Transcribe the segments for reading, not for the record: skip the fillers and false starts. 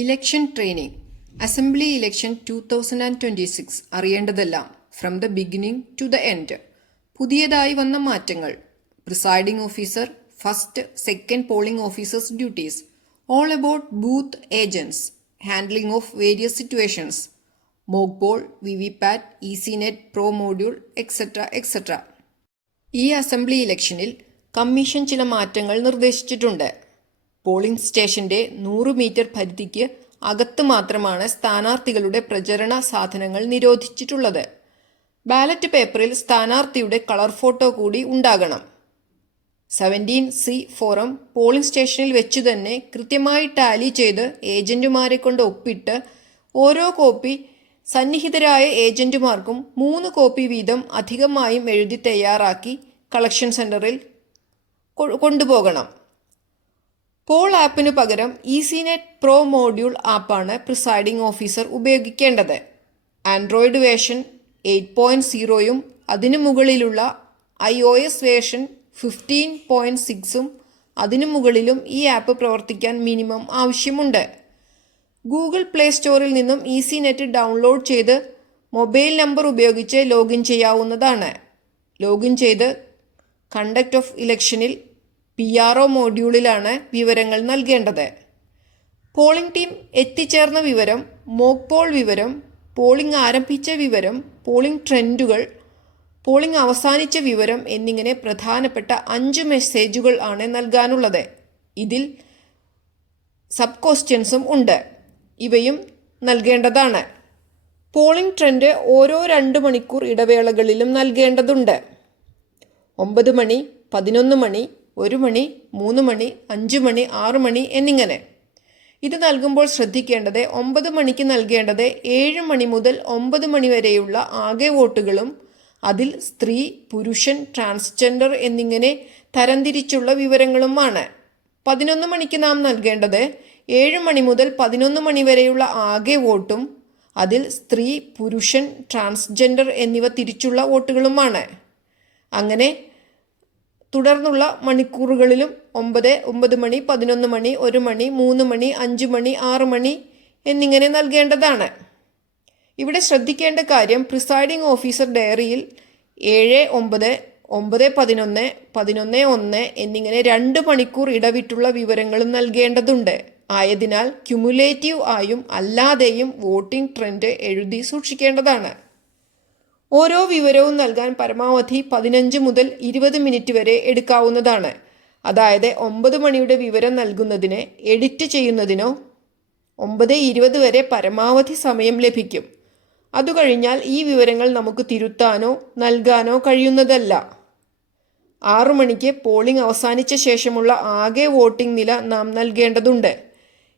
Election training. Assembly election 2026 അറിയേണ്ടതെല്ലാം from the beginning to the end. പുതിയതായി വന്ന മാറ്റങ്ങൾ. Presiding officer, first, second polling officers duties, all about booth agents, handling of various situations, mock poll, VVPAT, ECINET, PRO module, etcetera etcetera. ഈ assembly ഇലക്ഷനിൽ commission ചില മാറ്റങ്ങൾ നിർദ്ദേശിച്ചിട്ടുണ്ട്. Polling സ്റ്റേഷന്റെ 100 metre പരിധിക്ക് അകത്ത് മാത്രമാണ് സ്ഥാനാർത്ഥികളുടെ പ്രചരണ സാധനങ്ങൾ നിരോധിച്ചിട്ടുള്ളത്. ബാലറ്റ് പേപ്പറിൽ സ്ഥാനാർത്ഥിയുടെ കളർ ഫോട്ടോ കൂടി ഉണ്ടാകണം. 17C ഫോറം പോളിംഗ് സ്റ്റേഷനിൽ വെച്ചു തന്നെ കൃത്യമായി ടാലി ചെയ്ത് ഏജന്റുമാരെ കൊണ്ട് ഒപ്പിട്ട് ഓരോ കോപ്പി സന്നിഹിതരായ ഏജന്റുമാർക്കും 3 കോപ്പി വീതം അധികമായും എഴുതി തയ്യാറാക്കി കളക്ഷൻ സെന്ററിൽ കൊണ്ടുപോകണം. പോൾ ആപ്പിനു പകരം ഇസിനെറ്റ് പ്രോ മോഡ്യൂൾ ആപ്പാണ് പ്രിസൈഡിംഗ് ഓഫീസർ ഉപയോഗിക്കേണ്ടത്. ആൻഡ്രോയിഡ് വേർഷൻ 8.0യും അതിനു മുകളിലുള്ള iOS വേർഷൻ 15.6ഉം അതിനു മുകളിലും ഈ ആപ്പ് പ്രവർത്തിക്കാൻ മിനിമം ആവശ്യമുണ്ട്. ഗൂഗിൾ പ്ലേ സ്റ്റോറിൽ നിന്നും ഇസിനെറ്റ് ഡൗൺലോഡ് ചെയ്ത് മൊബൈൽ നമ്പർ ഉപയോഗിച്ച് ലോഗിൻ ചെയ്യാവുന്നതാണ്. ലോഗിൻ ചെയ്ത് കണ്ടക്ട് ഓഫ് ഇലക്ഷനിൽ PRO മോഡ്യൂളിലാണ് വിവരങ്ങൾ നൽകേണ്ടത്. പോളിംഗ് ടീം എത്തിച്ചേർന്ന വിവരം, മോക്ക് പോൾ വിവരം, പോളിംഗ് ആരംഭിച്ച വിവരം, പോളിംഗ് ട്രെൻഡുകൾ, പോളിംഗ് അവസാനിച്ച വിവരം എന്നിങ്ങനെ പ്രധാനപ്പെട്ട 5 മെസ്സേജുകൾ ആണ് നൽകാനുള്ളത്. ഇതിൽ സബ് ക്വസ്റ്റ്യൻസും ഉണ്ട്. ഇവയും നൽകേണ്ടതാണ്. പോളിംഗ് ട്രെൻഡ് ഓരോ 2 മണിക്കൂർ ഇടവേളകളിലും നൽകേണ്ടതുണ്ട്. 9 മണി, 11 മണി, 1 മണി, 3 മണി, 5 മണി, 6 മണി എന്നിങ്ങനെ. ഇത് നൽകുമ്പോൾ ശ്രദ്ധിക്കേണ്ടത് 9 മണിക്ക് നൽകേണ്ടത് 7 മണി മുതൽ 9 മണി വരെയുള്ള ആകെ വോട്ടുകളും അതിൽ സ്ത്രീ, പുരുഷൻ, ട്രാൻസ്ജെൻഡർ എന്നിങ്ങനെ തരംതിരിച്ചുള്ള വിവരങ്ങളുമാണ്. 11 മണിക്ക് നാം നൽകേണ്ടത് 7 മണി മുതൽ 11 മണി വരെയുള്ള ആകെ വോട്ടും അതിൽ സ്ത്രീ, പുരുഷൻ, ട്രാൻസ്ജെൻഡർ എന്നിവ തിരിച്ചുള്ള വോട്ടുകളുമാണ്. അങ്ങനെ തുടർന്നുള്ള മണിക്കൂറുകളിലും 9 മണി, 11 മണി, 1 മണി, 3 മണി, 5 മണി, 6 മണി എന്നിങ്ങനെ നൽകേണ്ടതാണ്. ഇവിടെ ശ്രദ്ധിക്കേണ്ട കാര്യം, പ്രിസൈഡിംഗ് ഓഫീസർ ഡയറിയിൽ 7-9, 9-11, 11-1 എന്നിങ്ങനെ 2 മണിക്കൂർ ഇടവിട്ടുള്ള വിവരങ്ങളും നൽകേണ്ടതുണ്ട്. ആയതിനാൽ ക്യുമുലേറ്റീവ് ആയും അല്ലാതെയും വോട്ടിംഗ് ട്രെൻഡ് എഴുതി സൂക്ഷിക്കേണ്ടതാണ്. ഓരോ വിവരവും നൽകാൻ പരമാവധി 15 മുതൽ 20 മിനിറ്റ് വരെ എടുക്കാവുന്നതാണ്. അതായത് 9 മണിയുടെ വിവരം നൽകുന്നതിന് എഡിറ്റ് ചെയ്യുന്നതിനോ 9:20 വരെ പരമാവധി സമയം ലഭിക്കും. അതുകഴിഞ്ഞാൽ ഈ വിവരങ്ങൾ നമുക്ക് തിരുത്താനോ നൽകാനോ കഴിയുന്നതല്ല. 6 മണിക്ക് പോളിംഗ് അവസാനിച്ച ശേഷമുള്ള ആകെ വോട്ടിംഗ് നില നാം നൽകേണ്ടതുണ്ട്.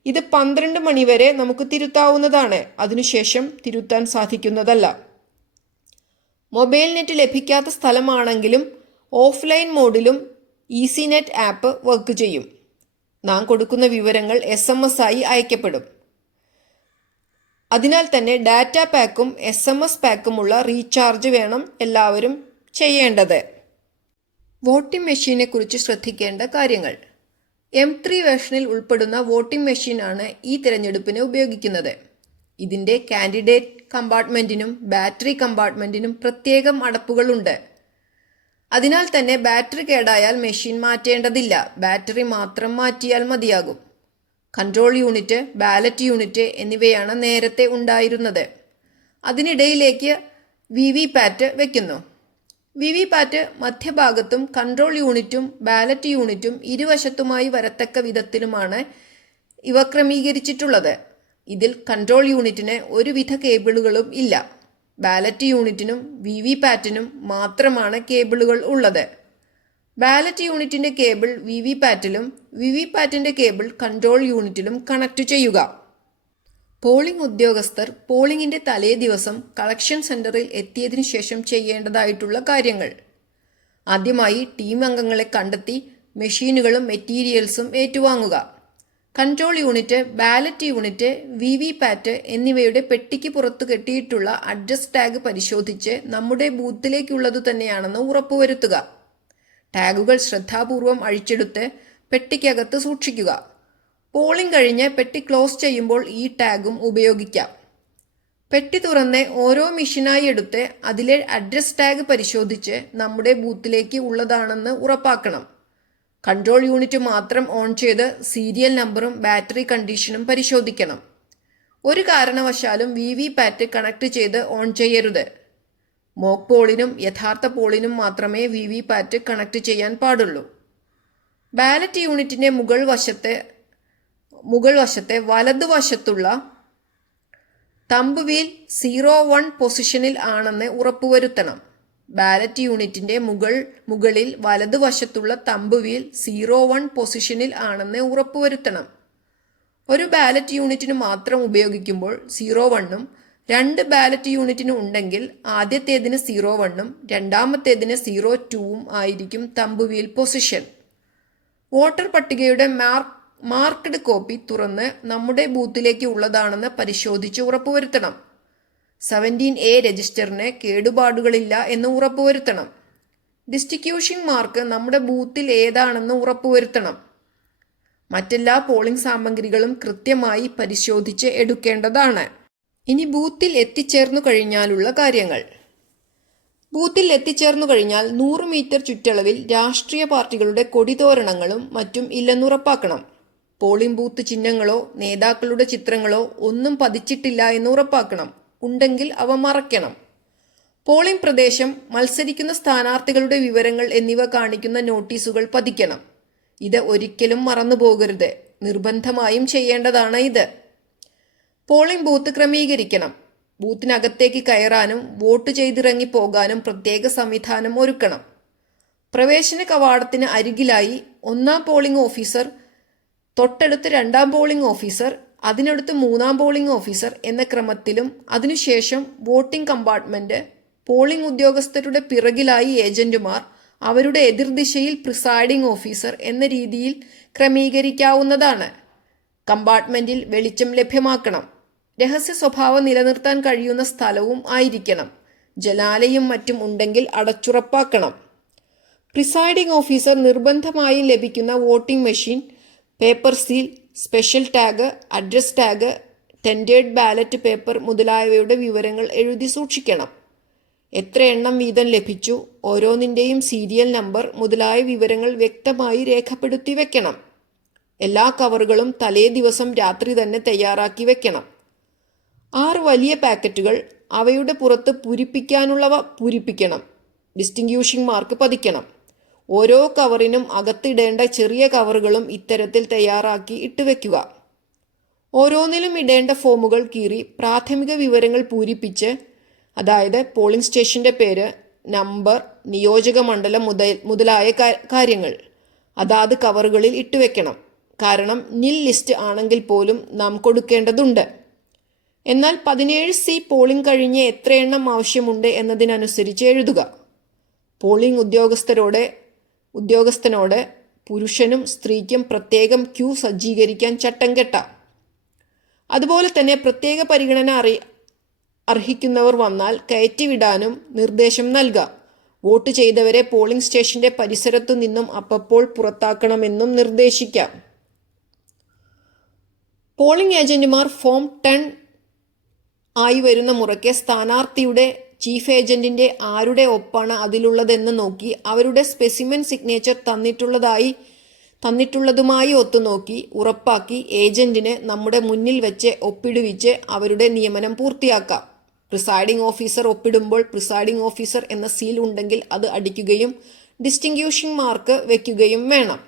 ഇത് 12 മണി വരെ നമുക്ക് തിരുത്താവുന്നതാണ്. അതിനുശേഷം തിരുത്താൻ സാധിക്കുന്നതല്ല. മൊബൈൽ നെറ്റ് ലഭിക്കാത്ത സ്ഥലമാണെങ്കിലും ഓഫ്ലൈൻ മോഡിലും ഇസിനെറ്റ് ആപ്പ് വർക്ക് ചെയ്യും. നാം കൊടുക്കുന്ന വിവരങ്ങൾ SMS ആയി അയക്കപ്പെടും. അതിനാൽ തന്നെ ഡാറ്റ പാക്കും SMS പാക്കുമുള്ള റീചാർജ് വേണം എല്ലാവരും ചെയ്യേണ്ടത്. വോട്ടിംഗ് മെഷീനെ കുറിച്ച് ശ്രദ്ധിക്കേണ്ട കാര്യങ്ങൾ. M3 വേർഷനിൽ ഉൾപ്പെടുന്ന വോട്ടിംഗ് മെഷീനാണ് ഈ തിരഞ്ഞെടുപ്പിന് ഉപയോഗിക്കുന്നത്. ഇതിൻ്റെ കാൻഡിഡേറ്റ് കമ്പാർട്ട്മെൻറ്റിനും ബാറ്ററി കമ്പാർട്ട്മെൻറ്റിനും പ്രത്യേകം അടപ്പുകളുണ്ട്. അതിനാൽ തന്നെ ബാറ്ററി കേടായാൽ മെഷീൻ മാറ്റേണ്ടതില്ല. ബാറ്ററി മാത്രം മാറ്റിയാൽ മതിയാകും. കൺട്രോൾ യൂണിറ്റ്, ബാലറ്റ് യൂണിറ്റ് എന്നിവയാണ് നേരത്തെ ഉണ്ടായിരുന്നത്. അതിനിടയിലേക്ക് വിവിപാറ്റ് വയ്ക്കുന്നു. വിവിപാറ്റ് മധ്യഭാഗത്തും കൺട്രോൾ യൂണിറ്റും ബാലറ്റ് യൂണിറ്റും ഇരുവശത്തുമായി വരത്തക്ക വിധത്തിലുമാണ് ഇവ ക്രമീകരിച്ചിട്ടുള്ളത്. ഇതിൽ കൺട്രോൾ യൂണിറ്റിന് ഒരുവിധ കേബിളുകളും ഇല്ല. ബാലറ്റ് യൂണിറ്റിനും വിവിപാറ്റിനും മാത്രമാണ് കേബിളുകൾ ഉള്ളത്. ബാലറ്റ് യൂണിറ്റിന്റെ കേബിൾ വിവിപാറ്റിലും വിവിപാറ്റിന്റെ കേബിൾ കൺട്രോൾ യൂണിറ്റിലും കണക്ട് ചെയ്യുക. പോളിംഗ് ഉദ്യോഗസ്ഥർ പോളിംഗിന്റെ തലേ ദിവസം കളക്ഷൻ സെന്ററിൽ എത്തിയതിനു ശേഷം ചെയ്യേണ്ടതായിട്ടുള്ള കാര്യങ്ങൾ. ആദ്യമായി ടീം അംഗങ്ങളെ കണ്ടെത്തി മെഷീനുകളും മെറ്റീരിയൽസും ഏറ്റുവാങ്ങുക. Control unit, ballot unit, VVPAT എന്നിവയുടെ പെട്ടിക്ക് പുറത്തു കെട്ടിയിട്ടുള്ള അഡ്രസ് ടാഗ് പരിശോധിച്ച് നമ്മുടെ ബൂത്തിലേക്കുള്ളതു തന്നെയാണെന്ന് ഉറപ്പുവരുത്തുക. ടാഗുകൾ ശ്രദ്ധാപൂർവം അഴിച്ചെടുത്ത് പെട്ടിക്കകത്ത് സൂക്ഷിക്കുക. പോളിംഗ് കഴിഞ്ഞ് പെട്ടി ക്ലോസ് ചെയ്യുമ്പോൾ ഈ ടാഗും ഉപയോഗിക്കാം. പെട്ടി തുറന്ന് ഓരോ മെഷീനായി എടുത്ത് അതിലെ അഡ്രസ് ടാഗ് പരിശോധിച്ച് നമ്മുടെ ബൂത്തിലേക്ക് ഉള്ളതാണെന്ന് ഉറപ്പാക്കണം. കൺട്രോൾ യൂണിറ്റ് മാത്രം ഓൺ ചെയ്ത് സീരിയൽ നമ്പറും ബാറ്ററി കണ്ടീഷനും പരിശോധിക്കണം. ഒരു കാരണവശാലും വിവിപാറ്റ് കണക്ട് ചെയ്ത് ഓൺ ചെയ്യരുത്. മോക്ക് പോളിനും യഥാർത്ഥ പോളിനും മാത്രമേ വിവിപാറ്റ് കണക്ട് ചെയ്യാൻ പാടുള്ളൂ. ബാലറ്റ് യൂണിറ്റിന്റെ മുകൾ വശത്തെ വലതുവശത്തുള്ള തമ്പ് വീൽ 01 പൊസിഷനിൽ ആണെന്ന് ഉറപ്പുവരുത്തണം. ബാലറ്റ് യൂണിറ്റിന്റെ മുകളിൽ വലതുവശത്തുള്ള തമ്പ് വീൽ 01 പൊസിഷനിൽ ആണെന്ന് ഉറപ്പുവരുത്തണം. ഒരു ബാലറ്റ് യൂണിറ്റിന് മാത്രം ഉപയോഗിക്കുമ്പോൾ 01ഉം 2 ബാലറ്റ് യൂണിറ്റിന് ഉണ്ടെങ്കിൽ ആദ്യത്തേതിന് 01ഉം രണ്ടാമത്തേതിന് 02ഉം ആയിരിക്കും തമ്പ് വീൽ പൊസിഷൻ. വോട്ടർ പട്ടികയുടെ മാർക്ക്ഡ് കോപ്പി തുറന്ന് നമ്മുടെ ബൂത്തിലേക്ക് ഉള്ളതാണെന്ന് പരിശോധിച്ച് ഉറപ്പുവരുത്തണം. 17A രജിസ്റ്ററിന് കേടുപാടുകളില്ല എന്ന് ഉറപ്പുവരുത്തണം. ഡിസ്റ്റിങ്ക്വിഷിംഗ് മാർക്ക് നമ്മുടെ ബൂത്തിൽ ഏതാണെന്ന് ഉറപ്പുവരുത്തണം. മറ്റെല്ലാ പോളിംഗ് സാമഗ്രികളും കൃത്യമായി പരിശോധിച്ച് എടുക്കേണ്ടതാണ്. ഇനി ബൂത്തിൽ എത്തിച്ചേർന്നു കഴിഞ്ഞാലുള്ള കാര്യങ്ങൾ. ബൂത്തിൽ എത്തിച്ചേർന്നു കഴിഞ്ഞാൽ 100 മീറ്റർ ചുറ്റളവിൽ രാഷ്ട്രീയ പാർട്ടികളുടെ കൊടിതോരണങ്ങളും മറ്റും ഇല്ലെന്നുറപ്പാക്കണം. പോളിംഗ് ബൂത്ത് ചിഹ്നങ്ങളോ നേതാക്കളുടെ ചിത്രങ്ങളോ ഒന്നും പതിച്ചിട്ടില്ല എന്ന് ഉറപ്പാക്കണം. ഉണ്ടെങ്കിൽ അവ മറയ്ക്കണം. പോളിംഗ് പ്രദേശം, മത്സരിക്കുന്ന സ്ഥാനാർത്ഥികളുടെ വിവരങ്ങൾ എന്നിവ കാണിക്കുന്ന നോട്ടീസുകൾ പതിക്കണം. ഇത് ഒരിക്കലും മറന്നുപോകരുത്. നിർബന്ധമായും ചെയ്യേണ്ടതാണ് ഇത്. Polling booth ക്രമീകരിക്കണം. ബൂത്തിനകത്തേക്ക് കയറാനും വോട്ട് ചെയ്തിറങ്ങി പോകാനും പ്രത്യേക സംവിധാനം ഒരുക്കണം. പ്രവേശന കവാടത്തിന് അരികിലായി 1-ാം പോളിംഗ് ഓഫീസർ, തൊട്ടടുത്ത് 2-ാം പോളിംഗ് ഓഫീസർ, അതിനടുത്ത് 3-ാം പോളിംഗ് ഓഫീസർ എന്ന ക്രമത്തിലും അതിനുശേഷം വോട്ടിംഗ് കമ്പാർട്ട്മെന്റ്, പോളിംഗ് ഉദ്യോഗസ്ഥരുടെ പിറകിലായി ഏജന്റുമാർ, അവരുടെ എതിർദിശയിൽ പ്രിസൈഡിംഗ് ഓഫീസർ എന്ന രീതിയിൽ ക്രമീകരിക്കാവുന്നതാണ്. കമ്പാർട്ട്മെന്റിൽ വെളിച്ചം ലഭ്യമാക്കണം. രഹസ്യ സ്വഭാവം നിലനിർത്താൻ കഴിയുന്ന സ്ഥലവും ആയിരിക്കണം. ജനാലയും മറ്റും ഉണ്ടെങ്കിൽ അടച്ചുറപ്പാക്കണം. പ്രിസൈഡിംഗ് ഓഫീസർ നിർബന്ധമായും ലഭിക്കുന്ന voting machine, paper seal, special tag, address tag, tendered ballot paper മുതലായവയുടെ വിവരങ്ങൾ എഴുതി സൂക്ഷിക്കണം. എത്ര എണ്ണം വീതം ലഭിച്ചു, ഓരോന്നിൻ്റെയും സീരിയൽ നമ്പർ മുതലായ വിവരങ്ങൾ വ്യക്തമായി രേഖപ്പെടുത്തി വെക്കണം. എല്ലാ കവറുകളും തലേ ദിവസം രാത്രി തന്നെ തയ്യാറാക്കി വെക്കണം. 6 വലിയ പാക്കറ്റുകൾ, അവയുടെ പുറത്ത് പൂരിപ്പിക്കാനുള്ളവ പൂരിപ്പിക്കണം. ഡിസ്റ്റിങ്ക്വിഷിംഗ് മാർക്ക് പതിക്കണം. ഓരോ കവറിനും അകത്തിടേണ്ട ചെറിയ കവറുകളും ഇത്തരത്തിൽ തയ്യാറാക്കി ഇട്ടുവെക്കുക. ഓരോന്നിലും ഇടേണ്ട ഫോമുകൾ കീറി പ്രാഥമിക വിവരങ്ങൾ പൂരിപ്പിച്ച്, അതായത് പോളിംഗ് സ്റ്റേഷന്റെ പേര്, നമ്പർ, നിയോജക മണ്ഡലം മുതലായ കാര്യങ്ങൾ അതാത് കവറുകളിൽ ഇട്ടുവെക്കണം. കാരണം നിൽ ലിസ്റ്റ് ആണെങ്കിൽ പോലും നാം കൊടുക്കേണ്ടതുണ്ട്. എന്നാൽ 17C പോളിംഗ് കഴിഞ്ഞ് എത്ര എണ്ണം ആവശ്യമുണ്ട് എന്നതിനനുസരിച്ച് എഴുതുക. പോളിംഗ് ഉദ്യോഗസ്ഥനോട് പുരുഷനും സ്ത്രീക്കും പ്രത്യേകം ക്യൂ സജ്ജീകരിക്കാൻ ചട്ടം കെട്ടാം. അതുപോലെ തന്നെ പ്രത്യേക പരിഗണന അർഹിക്കുന്നവർ വന്നാൽ കയറ്റിവിടാനും നിർദ്ദേശം നൽകാം. വോട്ട് ചെയ്തവരെ പോളിംഗ് സ്റ്റേഷന്റെ പരിസരത്തു നിന്നും അപ്പോൾ പുറത്താക്കണമെന്നും നിർദ്ദേശിക്കാം. പോളിംഗ് ഏജന്റുമാർ ഫോം 10 ആയി വരുന്ന മുറയ്ക്ക് സ്ഥാനാർത്ഥിയുടെ ചീഫ് ഏജന്റിന്റെ ആരുടെ ഒപ്പാണ് അതിലുള്ളതെന്ന് നോക്കി അവരുടെ സ്പെസിമെൻ സിഗ്നേച്ചർ തന്നിട്ടുള്ളതുമായി ഒത്തുനോക്കി ഉറപ്പാക്കി ഏജന്റിന് നമ്മുടെ മുന്നിൽ വെച്ച് ഒപ്പിടുവിച്ച് അവരുടെ നിയമനം പൂർത്തിയാക്കാം. പ്രിസൈഡിംഗ് ഓഫീസർ ഒപ്പിടുമ്പോൾ പ്രിസൈഡിംഗ് ഓഫീസർ എന്ന സീൽ ഉണ്ടെങ്കിൽ അത് അടിക്കുകയും ഡിസ്റ്റിങ്ക്വിഷിംഗ് മാർക്ക് വയ്ക്കുകയും വേണം.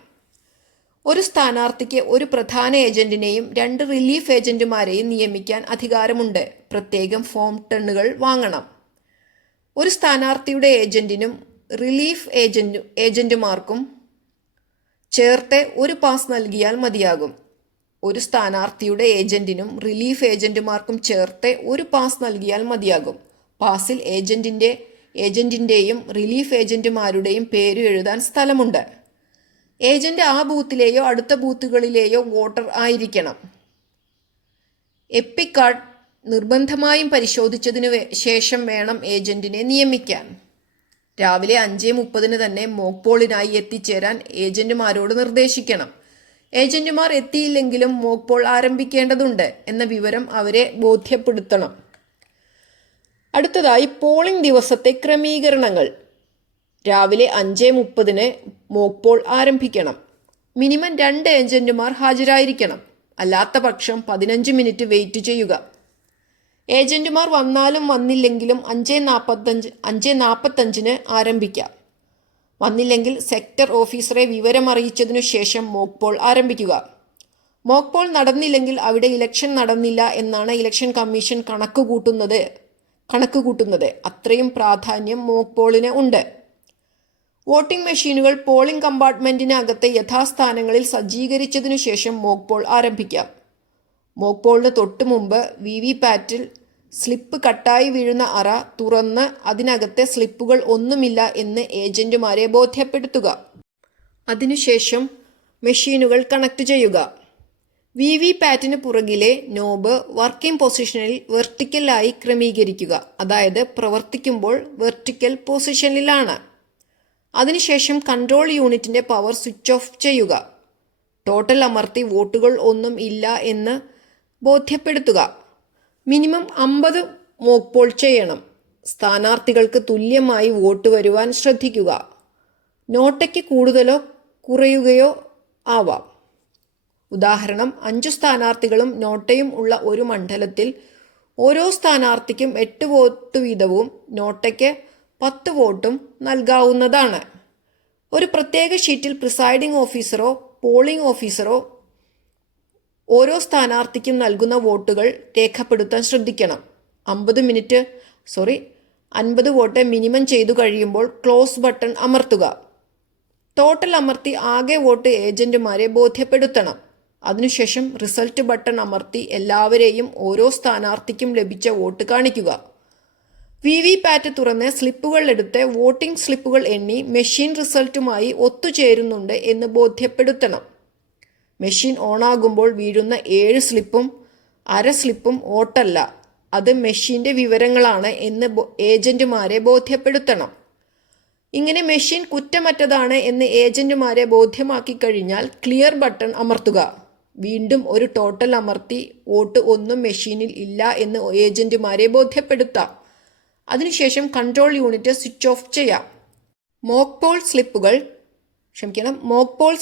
ഒരു സ്ഥാനാർത്ഥിക്ക് ഒരു പ്രധാന ഏജന്റിനെയും 2 റിലീഫ് ഏജന്റുമാരെയും നിയമിക്കാൻ അധികാരമുണ്ട്. പ്രത്യേകം ഫോം 10 വാങ്ങണം. ഒരു സ്ഥാനാർത്ഥിയുടെ ഏജന്റിനും റിലീഫ് ഏജന്റുമാർക്കും ചേർത്ത് ഒരു പാസ് നൽകിയാൽ മതിയാകും. ഒരു സ്ഥാനാർത്ഥിയുടെ ഏജന്റിനും റിലീഫ് ഏജന്റുമാർക്കും ചേർത്ത് ഒരു പാസ് നൽകിയാൽ മതിയാകും. പാസിൽ ഏജന്റിന്റെയും റിലീഫ് ഏജന്റുമാരുടെയും പേര് എഴുതാൻ സ്ഥലമുണ്ട്. ഏജന്റ് ആ ബൂത്തിലെയോ അടുത്ത ബൂത്തുകളിലെയോ വോട്ടർ ആയിരിക്കണം. എപ്പിക് കാർഡ് നിർബന്ധമായും പരിശോധിച്ചതിനു ശേഷം വേണം ഏജന്റിനെ നിയമിക്കാൻ. രാവിലെ 5:30 തന്നെ മോക്ക് പോളിനായി എത്തിച്ചേരാൻ ഏജന്റുമാരോട് നിർദ്ദേശിക്കണം. ഏജന്റുമാർ എത്തിയില്ലെങ്കിലും മോക്ക് പോൾ ആരംഭിക്കേണ്ടതുണ്ട് എന്ന വിവരം അവരെ ബോധ്യപ്പെടുത്തണം. അടുത്തതായി പോളിംഗ് ദിവസത്തെ ക്രമീകരണങ്ങൾ. രാവിലെ 5:30 മോക്ക് പോൾ ആരംഭിക്കണം. മിനിമം 2 ഏജന്റുമാർ ഹാജരായിരിക്കണം. അല്ലാത്ത പക്ഷം 15 മിനിറ്റ് വെയിറ്റ് ചെയ്യുക. ഏജന്റുമാർ വന്നാലും വന്നില്ലെങ്കിലും 5:45 ആരംഭിക്കാം. വന്നില്ലെങ്കിൽ സെക്ടർ ഓഫീസറെ വിവരമറിയിച്ചതിനു ശേഷം മോക്ക് പോൾ ആരംഭിക്കുക. മോക്ക് പോൾ നടന്നില്ലെങ്കിൽ അവിടെ ഇലക്ഷൻ നടന്നില്ല എന്നാണ് ഇലക്ഷൻ കമ്മീഷൻ കണക്കുകൂട്ടുന്നത്. അത്രയും പ്രാധാന്യം മോക്ക് പോളിന് ഉണ്ട്. വോട്ടിംഗ് മെഷീനുകൾ പോളിംഗ് കമ്പാർട്ട്മെന്റിന് അകത്തെ യഥാസ്ഥാനങ്ങളിൽ സജ്ജീകരിച്ചതിനു ശേഷം മോക്ക് പോൾ ആരംഭിക്കാം. മോക്ക് പോളിന് തൊട്ടു മുമ്പ് വിവിപാറ്റിൽ സ്ലിപ്പ് കട്ടായി വീഴുന്ന അറ തുറന്ന് അതിനകത്തെ സ്ലിപ്പുകൾ ഒന്നുമില്ല എന്ന് ഏജന്റുമാരെ ബോധ്യപ്പെടുത്തുക. അതിനുശേഷം മെഷീനുകൾ കണക്ട് ചെയ്യുക. വിവിപാറ്റിന് പുറകിലെ നോബ് വർക്കിംഗ് പൊസിഷനിൽ വെർട്ടിക്കലായി ക്രമീകരിക്കുക. അതായത് പ്രവർത്തിക്കുമ്പോൾ വെർട്ടിക്കൽ പൊസിഷനിലാണ്. അതിനുശേഷം കൺട്രോൾ യൂണിറ്റിന്റെ പവർ സ്വിച്ച് ഓഫ് ചെയ്യുക. ടോട്ടൽ അമർത്തി വോട്ടുകൾ ഒന്നും ഇല്ല എന്ന് ബോധ്യപ്പെടുത്തുക. മിനിമം 50 മോക്ക് പോൾ ചെയ്യണം. സ്ഥാനാർത്ഥികൾക്ക് തുല്യമായി വോട്ട് വരുവാൻ ശ്രദ്ധിക്കുക. നോട്ടയ്ക്ക് കൂടുതലോ കുറയുകയോ ആവാം. ഉദാഹരണം, 5 സ്ഥാനാർത്ഥികളും നോട്ടയും ഉള്ള ഒരു മണ്ഡലത്തിൽ ഓരോ സ്ഥാനാർത്ഥിക്കും 8 വോട്ട് വീതവും നോട്ടയ്ക്ക് 10 വോട്ടും നൽകാവുന്നതാണ്. ഒരു പ്രത്യേക ഷീറ്റിൽ പ്രിസൈഡിംഗ് ഓഫീസറോ പോളിംഗ് ഓഫീസറോ ഓരോ സ്ഥാനാർത്ഥിക്കും നൽകുന്ന വോട്ടുകൾ രേഖപ്പെടുത്താൻ ശ്രദ്ധിക്കണം. 50 വോട്ട് മിനിമം ചെയ്തു കഴിയുമ്പോൾ ക്ലോസ് ബട്ടൺ അമർത്തുക. ടോട്ടൽ അമർത്തി ആകെ വോട്ട് ഏജന്റുമാരെ ബോധ്യപ്പെടുത്തണം. അതിനുശേഷം റിസൾട്ട് ബട്ടൺ അമർത്തി എല്ലാവരെയും ഓരോ സ്ഥാനാർത്ഥിക്കും ലഭിച്ച വോട്ട് കാണിക്കുക. വിവിപാറ്റ് തുറന്ന് സ്ലിപ്പുകൾ എടുത്ത് വോട്ടിംഗ് സ്ലിപ്പുകൾ എണ്ണി മെഷീൻ റിസൾട്ടുമായി ഒത്തുചേരുന്നുണ്ട് എന്ന് ബോധ്യപ്പെടുത്തണം. മെഷീൻ ഓണാകുമ്പോൾ വീഴുന്ന 7 സ്ലിപ്പും അര സ്ലിപ്പും വോട്ടല്ല, അത് മെഷീന്റെ വിവരങ്ങളാണ് എന്ന് ഏജന്റുമാരെ ബോധ്യപ്പെടുത്തണം. ഇങ്ങനെ മെഷീൻ കുറ്റമറ്റതാണ് എന്ന് ഏജന്റുമാരെ ബോധ്യമാക്കി കഴിഞ്ഞാൽ ക്ലിയർ ബട്ടൺ അമർത്തുക. വീണ്ടും ഒരു ടോട്ടൽ അമർത്തി വോട്ട് ഒന്നും മെഷീനിൽ ഇല്ല എന്ന് ഏജന്റുമാരെ ബോധ്യപ്പെടുത്താം. അതിനുശേഷം കൺട്രോൾ യൂണിറ്റ് സ്വിച്ച് ഓഫ് ചെയ്യാം. മോക്ക് പോൾ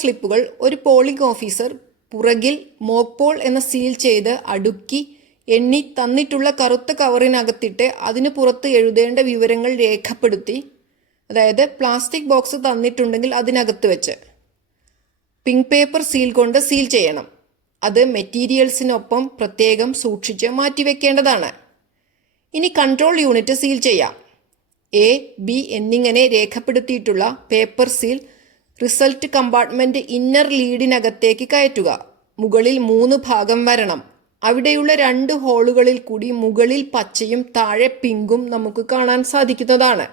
സ്ലിപ്പുകൾ ഒരു പോളിംഗ് ഓഫീസർ പുറകിൽ മോക്ക് പോൾ എന്ന സീൽ ചെയ്ത് അടുക്കി എണ്ണി തന്നിട്ടുള്ള കറുത്ത കവറിനകത്തിട്ട് അതിനു പുറത്ത് എഴുതേണ്ട വിവരങ്ങൾ രേഖപ്പെടുത്തി, അതായത് പ്ലാസ്റ്റിക് ബോക്സ് തന്നിട്ടുണ്ടെങ്കിൽ അതിനകത്ത് വെച്ച് പിങ്ക് പേപ്പർ സീൽ കൊണ്ട് സീൽ ചെയ്യണം. അത് മെറ്റീരിയൽസിനൊപ്പം പ്രത്യേകം സൂക്ഷിച്ച് മാറ്റിവെക്കേണ്ടതാണ്. ഇനി കൺട്രോൾ യൂണിറ്റ് സീൽ ചെയ്യാം. A, B എന്നിങ്ങനെ രേഖപ്പെടുത്തിയിട്ടുള്ള paper seal result compartment inner ലീഡിനകത്തേക്ക് കയറ്റുക. മുകളിൽ 3 ഭാഗം വരണം. അവിടെയുള്ള 2 ഹോളുകളിൽ കൂടി മുകളിൽ പച്ചയും താഴെ പിങ്കും നമുക്ക് കാണാൻ സാധിക്കുന്നതാണ്.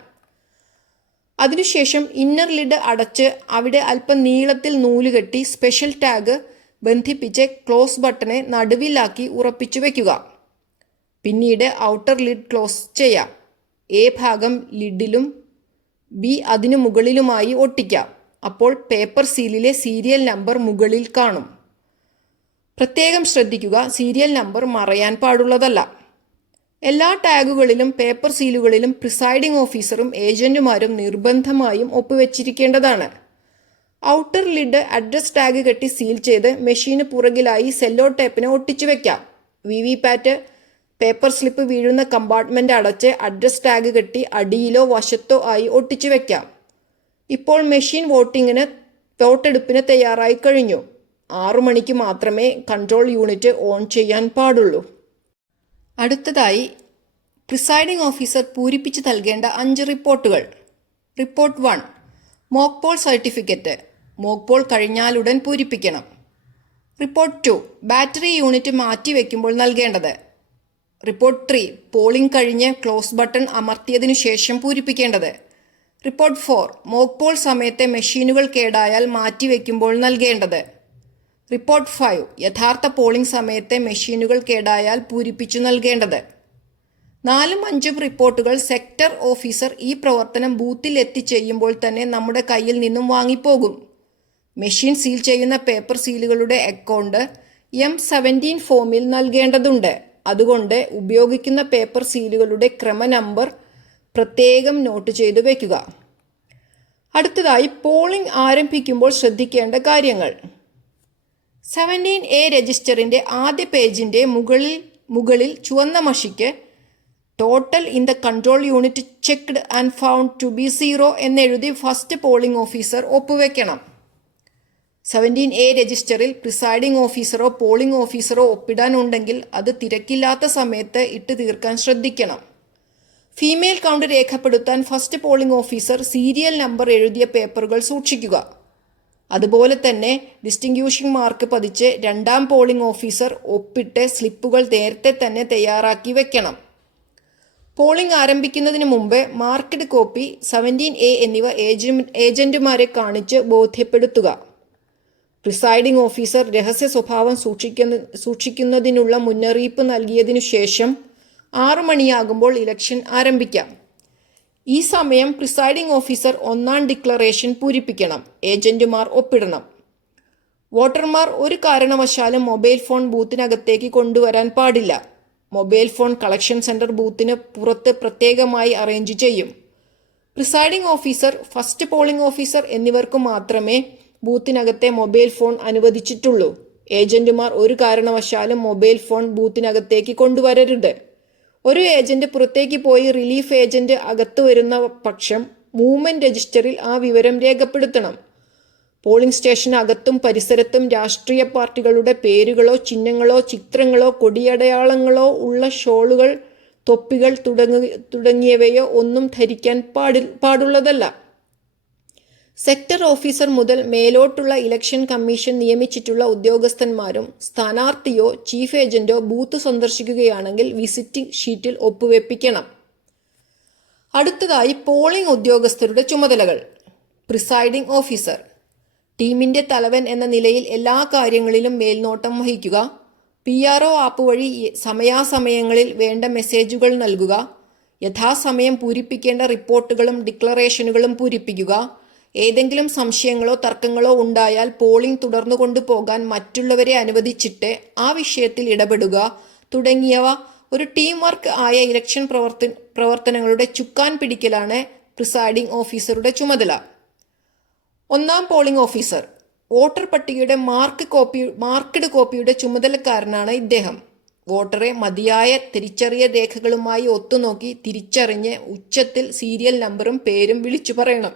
അതിനുശേഷം ഇന്നർ ലിഡ് അടച്ച് അവിടെ അല്പം നീളത്തിൽ നൂലുകെട്ടി സ്പെഷ്യൽ ടാഗ് ബന്ധിപ്പിച്ച് ക്ലോസ് ബട്ടനെ നടുവിലാക്കി ഉറപ്പിച്ചു വയ്ക്കുക. പിന്നീട് ഔട്ടർ ലിഡ് ക്ലോസ് ചെയ്യാം. A ഭാഗം ലിഡിലും B അതിനു മുകളിലുമായി ഒട്ടിക്കാം. അപ്പോൾ പേപ്പർ സീലിലെ സീരിയൽ നമ്പർ മുകളിൽ കാണും. പ്രത്യേകം ശ്രദ്ധിക്കുക, സീരിയൽ നമ്പർ മറയാൻ പാടുള്ളതല്ല. എല്ലാ ടാഗുകളിലും പേപ്പർ സീലുകളിലും പ്രിസൈഡിംഗ് ഓഫീസറും ഏജന്റുമാരും നിർബന്ധമായും ഒപ്പുവെച്ചിരിക്കേണ്ടതാണ്. ഔട്ടർ ലിഡ് അഡ്രസ് ടാഗ് കെട്ടി സീൽ ചെയ്ത് മെഷീന് പുറകിലായി സെല്ലോ ടേപ്പിനെ ഒട്ടിച്ചു വെക്കാം. വിവിപാറ്റ് പേപ്പർ സ്ലിപ്പ് വീഴുന്ന കമ്പാർട്ട്മെന്റ് അടച്ച് അഡ്രസ് ടാഗ് കെട്ടി അടിയിലോ വശത്തോ ആയി ഒട്ടിച്ചു വെക്കാം. ഇപ്പോൾ മെഷീൻ വോട്ടെടുപ്പിന് തയ്യാറായി കഴിഞ്ഞു. 6 മണിക്ക് മാത്രമേ കൺട്രോൾ യൂണിറ്റ് ഓൺ ചെയ്യാൻ പാടുള്ളൂ. അടുത്തതായി പ്രിസൈഡിംഗ് ഓഫീസർ പൂരിപ്പിച്ച് നൽകേണ്ട 5 റിപ്പോർട്ടുകൾ. Report 1, mock Paul certificate. Mock Paul കഴിഞ്ഞാലുടൻ പൂരിപ്പിക്കണം. റിപ്പോർട്ട് 2, ബാറ്ററി യൂണിറ്റ് മാറ്റിവെക്കുമ്പോൾ നൽകേണ്ടത്. റിപ്പോർട്ട് 3, പോളിംഗ് കഴിഞ്ഞ് ക്ലോസ് ബട്ടൺ അമർത്തിയതിനു ശേഷം പൂരിപ്പിക്കേണ്ടത്. റിപ്പോർട്ട് 4, മോക്ക് പോൾ സമയത്തെ മെഷീനുകൾ കേടായാൽ മാറ്റിവെക്കുമ്പോൾ നൽകേണ്ടത്. റിപ്പോർട്ട് 5, യഥാർത്ഥ പോളിംഗ് സമയത്തെ മെഷീനുകൾ കേടായാൽ പൂരിപ്പിച്ചു നൽകേണ്ടത്. 4ഉം 5ഉം റിപ്പോർട്ടുകൾ സെക്ടർ ഓഫീസർ ഈ പ്രവർത്തനം ബൂത്തിൽ എത്തിച്ചെയ്യുമ്പോൾ തന്നെ നമ്മുടെ കയ്യിൽ നിന്നും വാങ്ങിപ്പോകും. മെഷീൻ സീൽ ചെയ്യുന്ന പേപ്പർ സീലുകളുടെ അക്കൗണ്ട് M17 ഫോമിൽ നൽകേണ്ടതുണ്ട്. അതുകൊണ്ട് ഉപയോഗിക്കുന്ന പേപ്പർ സീലുകളുടെ ക്രമ നമ്പർ പ്രത്യേകം നോട്ട് ചെയ്തു വയ്ക്കുക. അടുത്തതായി പോളിംഗ് ആരംഭിക്കുമ്പോൾ ശ്രദ്ധിക്കേണ്ട കാര്യങ്ങൾ. 17A രജിസ്റ്ററിൻ്റെ ആദ്യ പേജിൻ്റെ മുകളിൽ ചുവന്ന മഷിക്ക് total in the control unit checked and found to be 0 എന്നെഴുതി ഫസ്റ്റ് പോളിംഗ് ഓഫീസർ ഒപ്പുവെക്കണം. 17A രജിസ്റ്ററിൽ പ്രിസൈഡിംഗ് ഓഫീസറോ പോളിംഗ് ഓഫീസറോ ഒപ്പിടാനുണ്ടെങ്കിൽ അത് തിരക്കില്ലാത്ത സമയത്ത് ഇട്ട് തീർക്കാൻ ശ്രദ്ധിക്കണം. ഫീമെയിൽ കൗണ്ട് രേഖപ്പെടുത്താൻ first polling officer serial number എഴുതിയ പേപ്പറുകൾ സൂക്ഷിക്കുക. അതുപോലെ തന്നെ ഡിസ്റ്റിങ്ക്യൂഷിംഗ് മാർക്ക് പതിച്ച് രണ്ടാം പോളിംഗ് ഓഫീസർ ഒപ്പിട്ട് സ്ലിപ്പുകൾ നേരത്തെ തന്നെ തയ്യാറാക്കി വെക്കണം. പോളിംഗ് ആരംഭിക്കുന്നതിന് മുമ്പ് മാർക്കഡ് കോപ്പി 17A എന്നിവ ഏജന്റുമാരെ കാണിച്ച് ബോധ്യപ്പെടുത്തുക. പ്രിസൈഡിംഗ് ഓഫീസർ രഹസ്യ സ്വഭാവം സൂക്ഷിക്കുന്നതിനുള്ള മുന്നറിയിപ്പ് നൽകിയതിനു ശേഷം 6 മണിയാകുമ്പോൾ ഇലക്ഷൻ ആരംഭിക്കാം. ഈ സമയം പ്രിസൈഡിംഗ് ഓഫീസർ ഒന്നാം ഡിക്ലറേഷൻ പൂരിപ്പിക്കണം. ഏജന്റുമാർ ഒപ്പിടണം. വോട്ടർമാർ ഒരു കാരണവശാലും മൊബൈൽ ഫോൺ ബൂത്തിനകത്തേക്ക് കൊണ്ടുവരാൻ പാടില്ല. മൊബൈൽ ഫോൺ കളക്ഷൻ സെന്റർ ബൂത്തിന് പുറത്ത് പ്രത്യേകമായി അറേഞ്ച് ചെയ്യും. Presiding officer, first polling officer എന്നിവർക്ക് മാത്രമേ ബൂത്തിനകത്തെ മൊബൈൽ ഫോൺ അനുവദിച്ചിട്ടുള്ളൂ. ഏജന്റുമാർ ഒരു കാരണവശാലും മൊബൈൽ ഫോൺ ബൂത്തിനകത്തേക്ക് കൊണ്ടുവരരുത്. ഒരു ഏജന്റ് പുറത്തേക്ക് പോയി റിലീഫ് ഏജന്റ് അകത്തു വരുന്ന പക്ഷം മൂവ്മെന്റ് രജിസ്റ്ററിൽ ആ വിവരം രേഖപ്പെടുത്തണം. പോളിംഗ് സ്റ്റേഷന് അകത്തും പരിസരത്തും രാഷ്ട്രീയ പാർട്ടികളുടെ പേരുകളോ ചിഹ്നങ്ങളോ ചിത്രങ്ങളോ കൊടിയടയാളങ്ങളോ ഉള്ള ഷോളുകൾ, തൊപ്പികൾ തുടങ്ങിയവയോ ഒന്നും ധരിക്കാൻ പാടുള്ളതല്ല. സെക്ടർ ഓഫീസർ മുതൽ മേലോട്ടുള്ള ഇലക്ഷൻ കമ്മീഷൻ നിയമിച്ചിട്ടുള്ള ഉദ്യോഗസ്ഥന്മാരും സ്ഥാനാർത്ഥിയോ ചീഫ് ഏജന്റോ ബൂത്ത് സന്ദർശിക്കുകയാണെങ്കിൽ വിസിറ്റിംഗ് ഷീറ്റിൽ ഒപ്പുവെപ്പിക്കണം. അടുത്തതായി പോളിംഗ് ഉദ്യോഗസ്ഥരുടെ ചുമതലകൾ. പ്രിസൈഡിംഗ് ഓഫീസർ ടീമിന്റെ തലവൻ എന്ന നിലയിൽ എല്ലാ കാര്യങ്ങളിലും മേൽനോട്ടം വഹിക്കുക. PRO ആപ്പ് വഴി സമയാസമയങ്ങളിൽ വേണ്ട മെസ്സേജുകൾ നൽകുക. യഥാസമയം പൂരിപ്പിക്കേണ്ട റിപ്പോർട്ടുകളും ഡിക്ലറേഷനുകളും പൂരിപ്പിക്കുക. ഏതെങ്കിലും സംശയങ്ങളോ തർക്കങ്ങളോ ഉണ്ടായാൽ പോളിംഗ് തുടർന്നു കൊണ്ടുപോകാൻ മറ്റുള്ളവരെ അനുവദിച്ചിട്ട് ആ വിഷയത്തിൽ ഇടപെടുക തുടങ്ങിയവ ഒരു ടീം വർക്ക് ആയ ഇലക്ഷൻ പ്രവർത്തനങ്ങളുടെ ചുക്കാൻ പിടിക്കലാണ് പ്രിസൈഡിംഗ് ഓഫീസറുടെ ചുമതല. ഒന്നാം പോളിംഗ് ഓഫീസർ വോട്ടർ പട്ടികയുടെ മാർക്കഡ് കോപ്പിയുടെ ചുമതലക്കാരനാണ് ഇദ്ദേഹം. വോട്ടറെ മതിയായ തിരിച്ചറിയൽ രേഖകളുമായി ഒത്തുനോക്കി തിരിച്ചറിഞ്ഞ് ഉച്ചത്തിൽ സീരിയൽ നമ്പറും പേരും വിളിച്ചു പറയണം.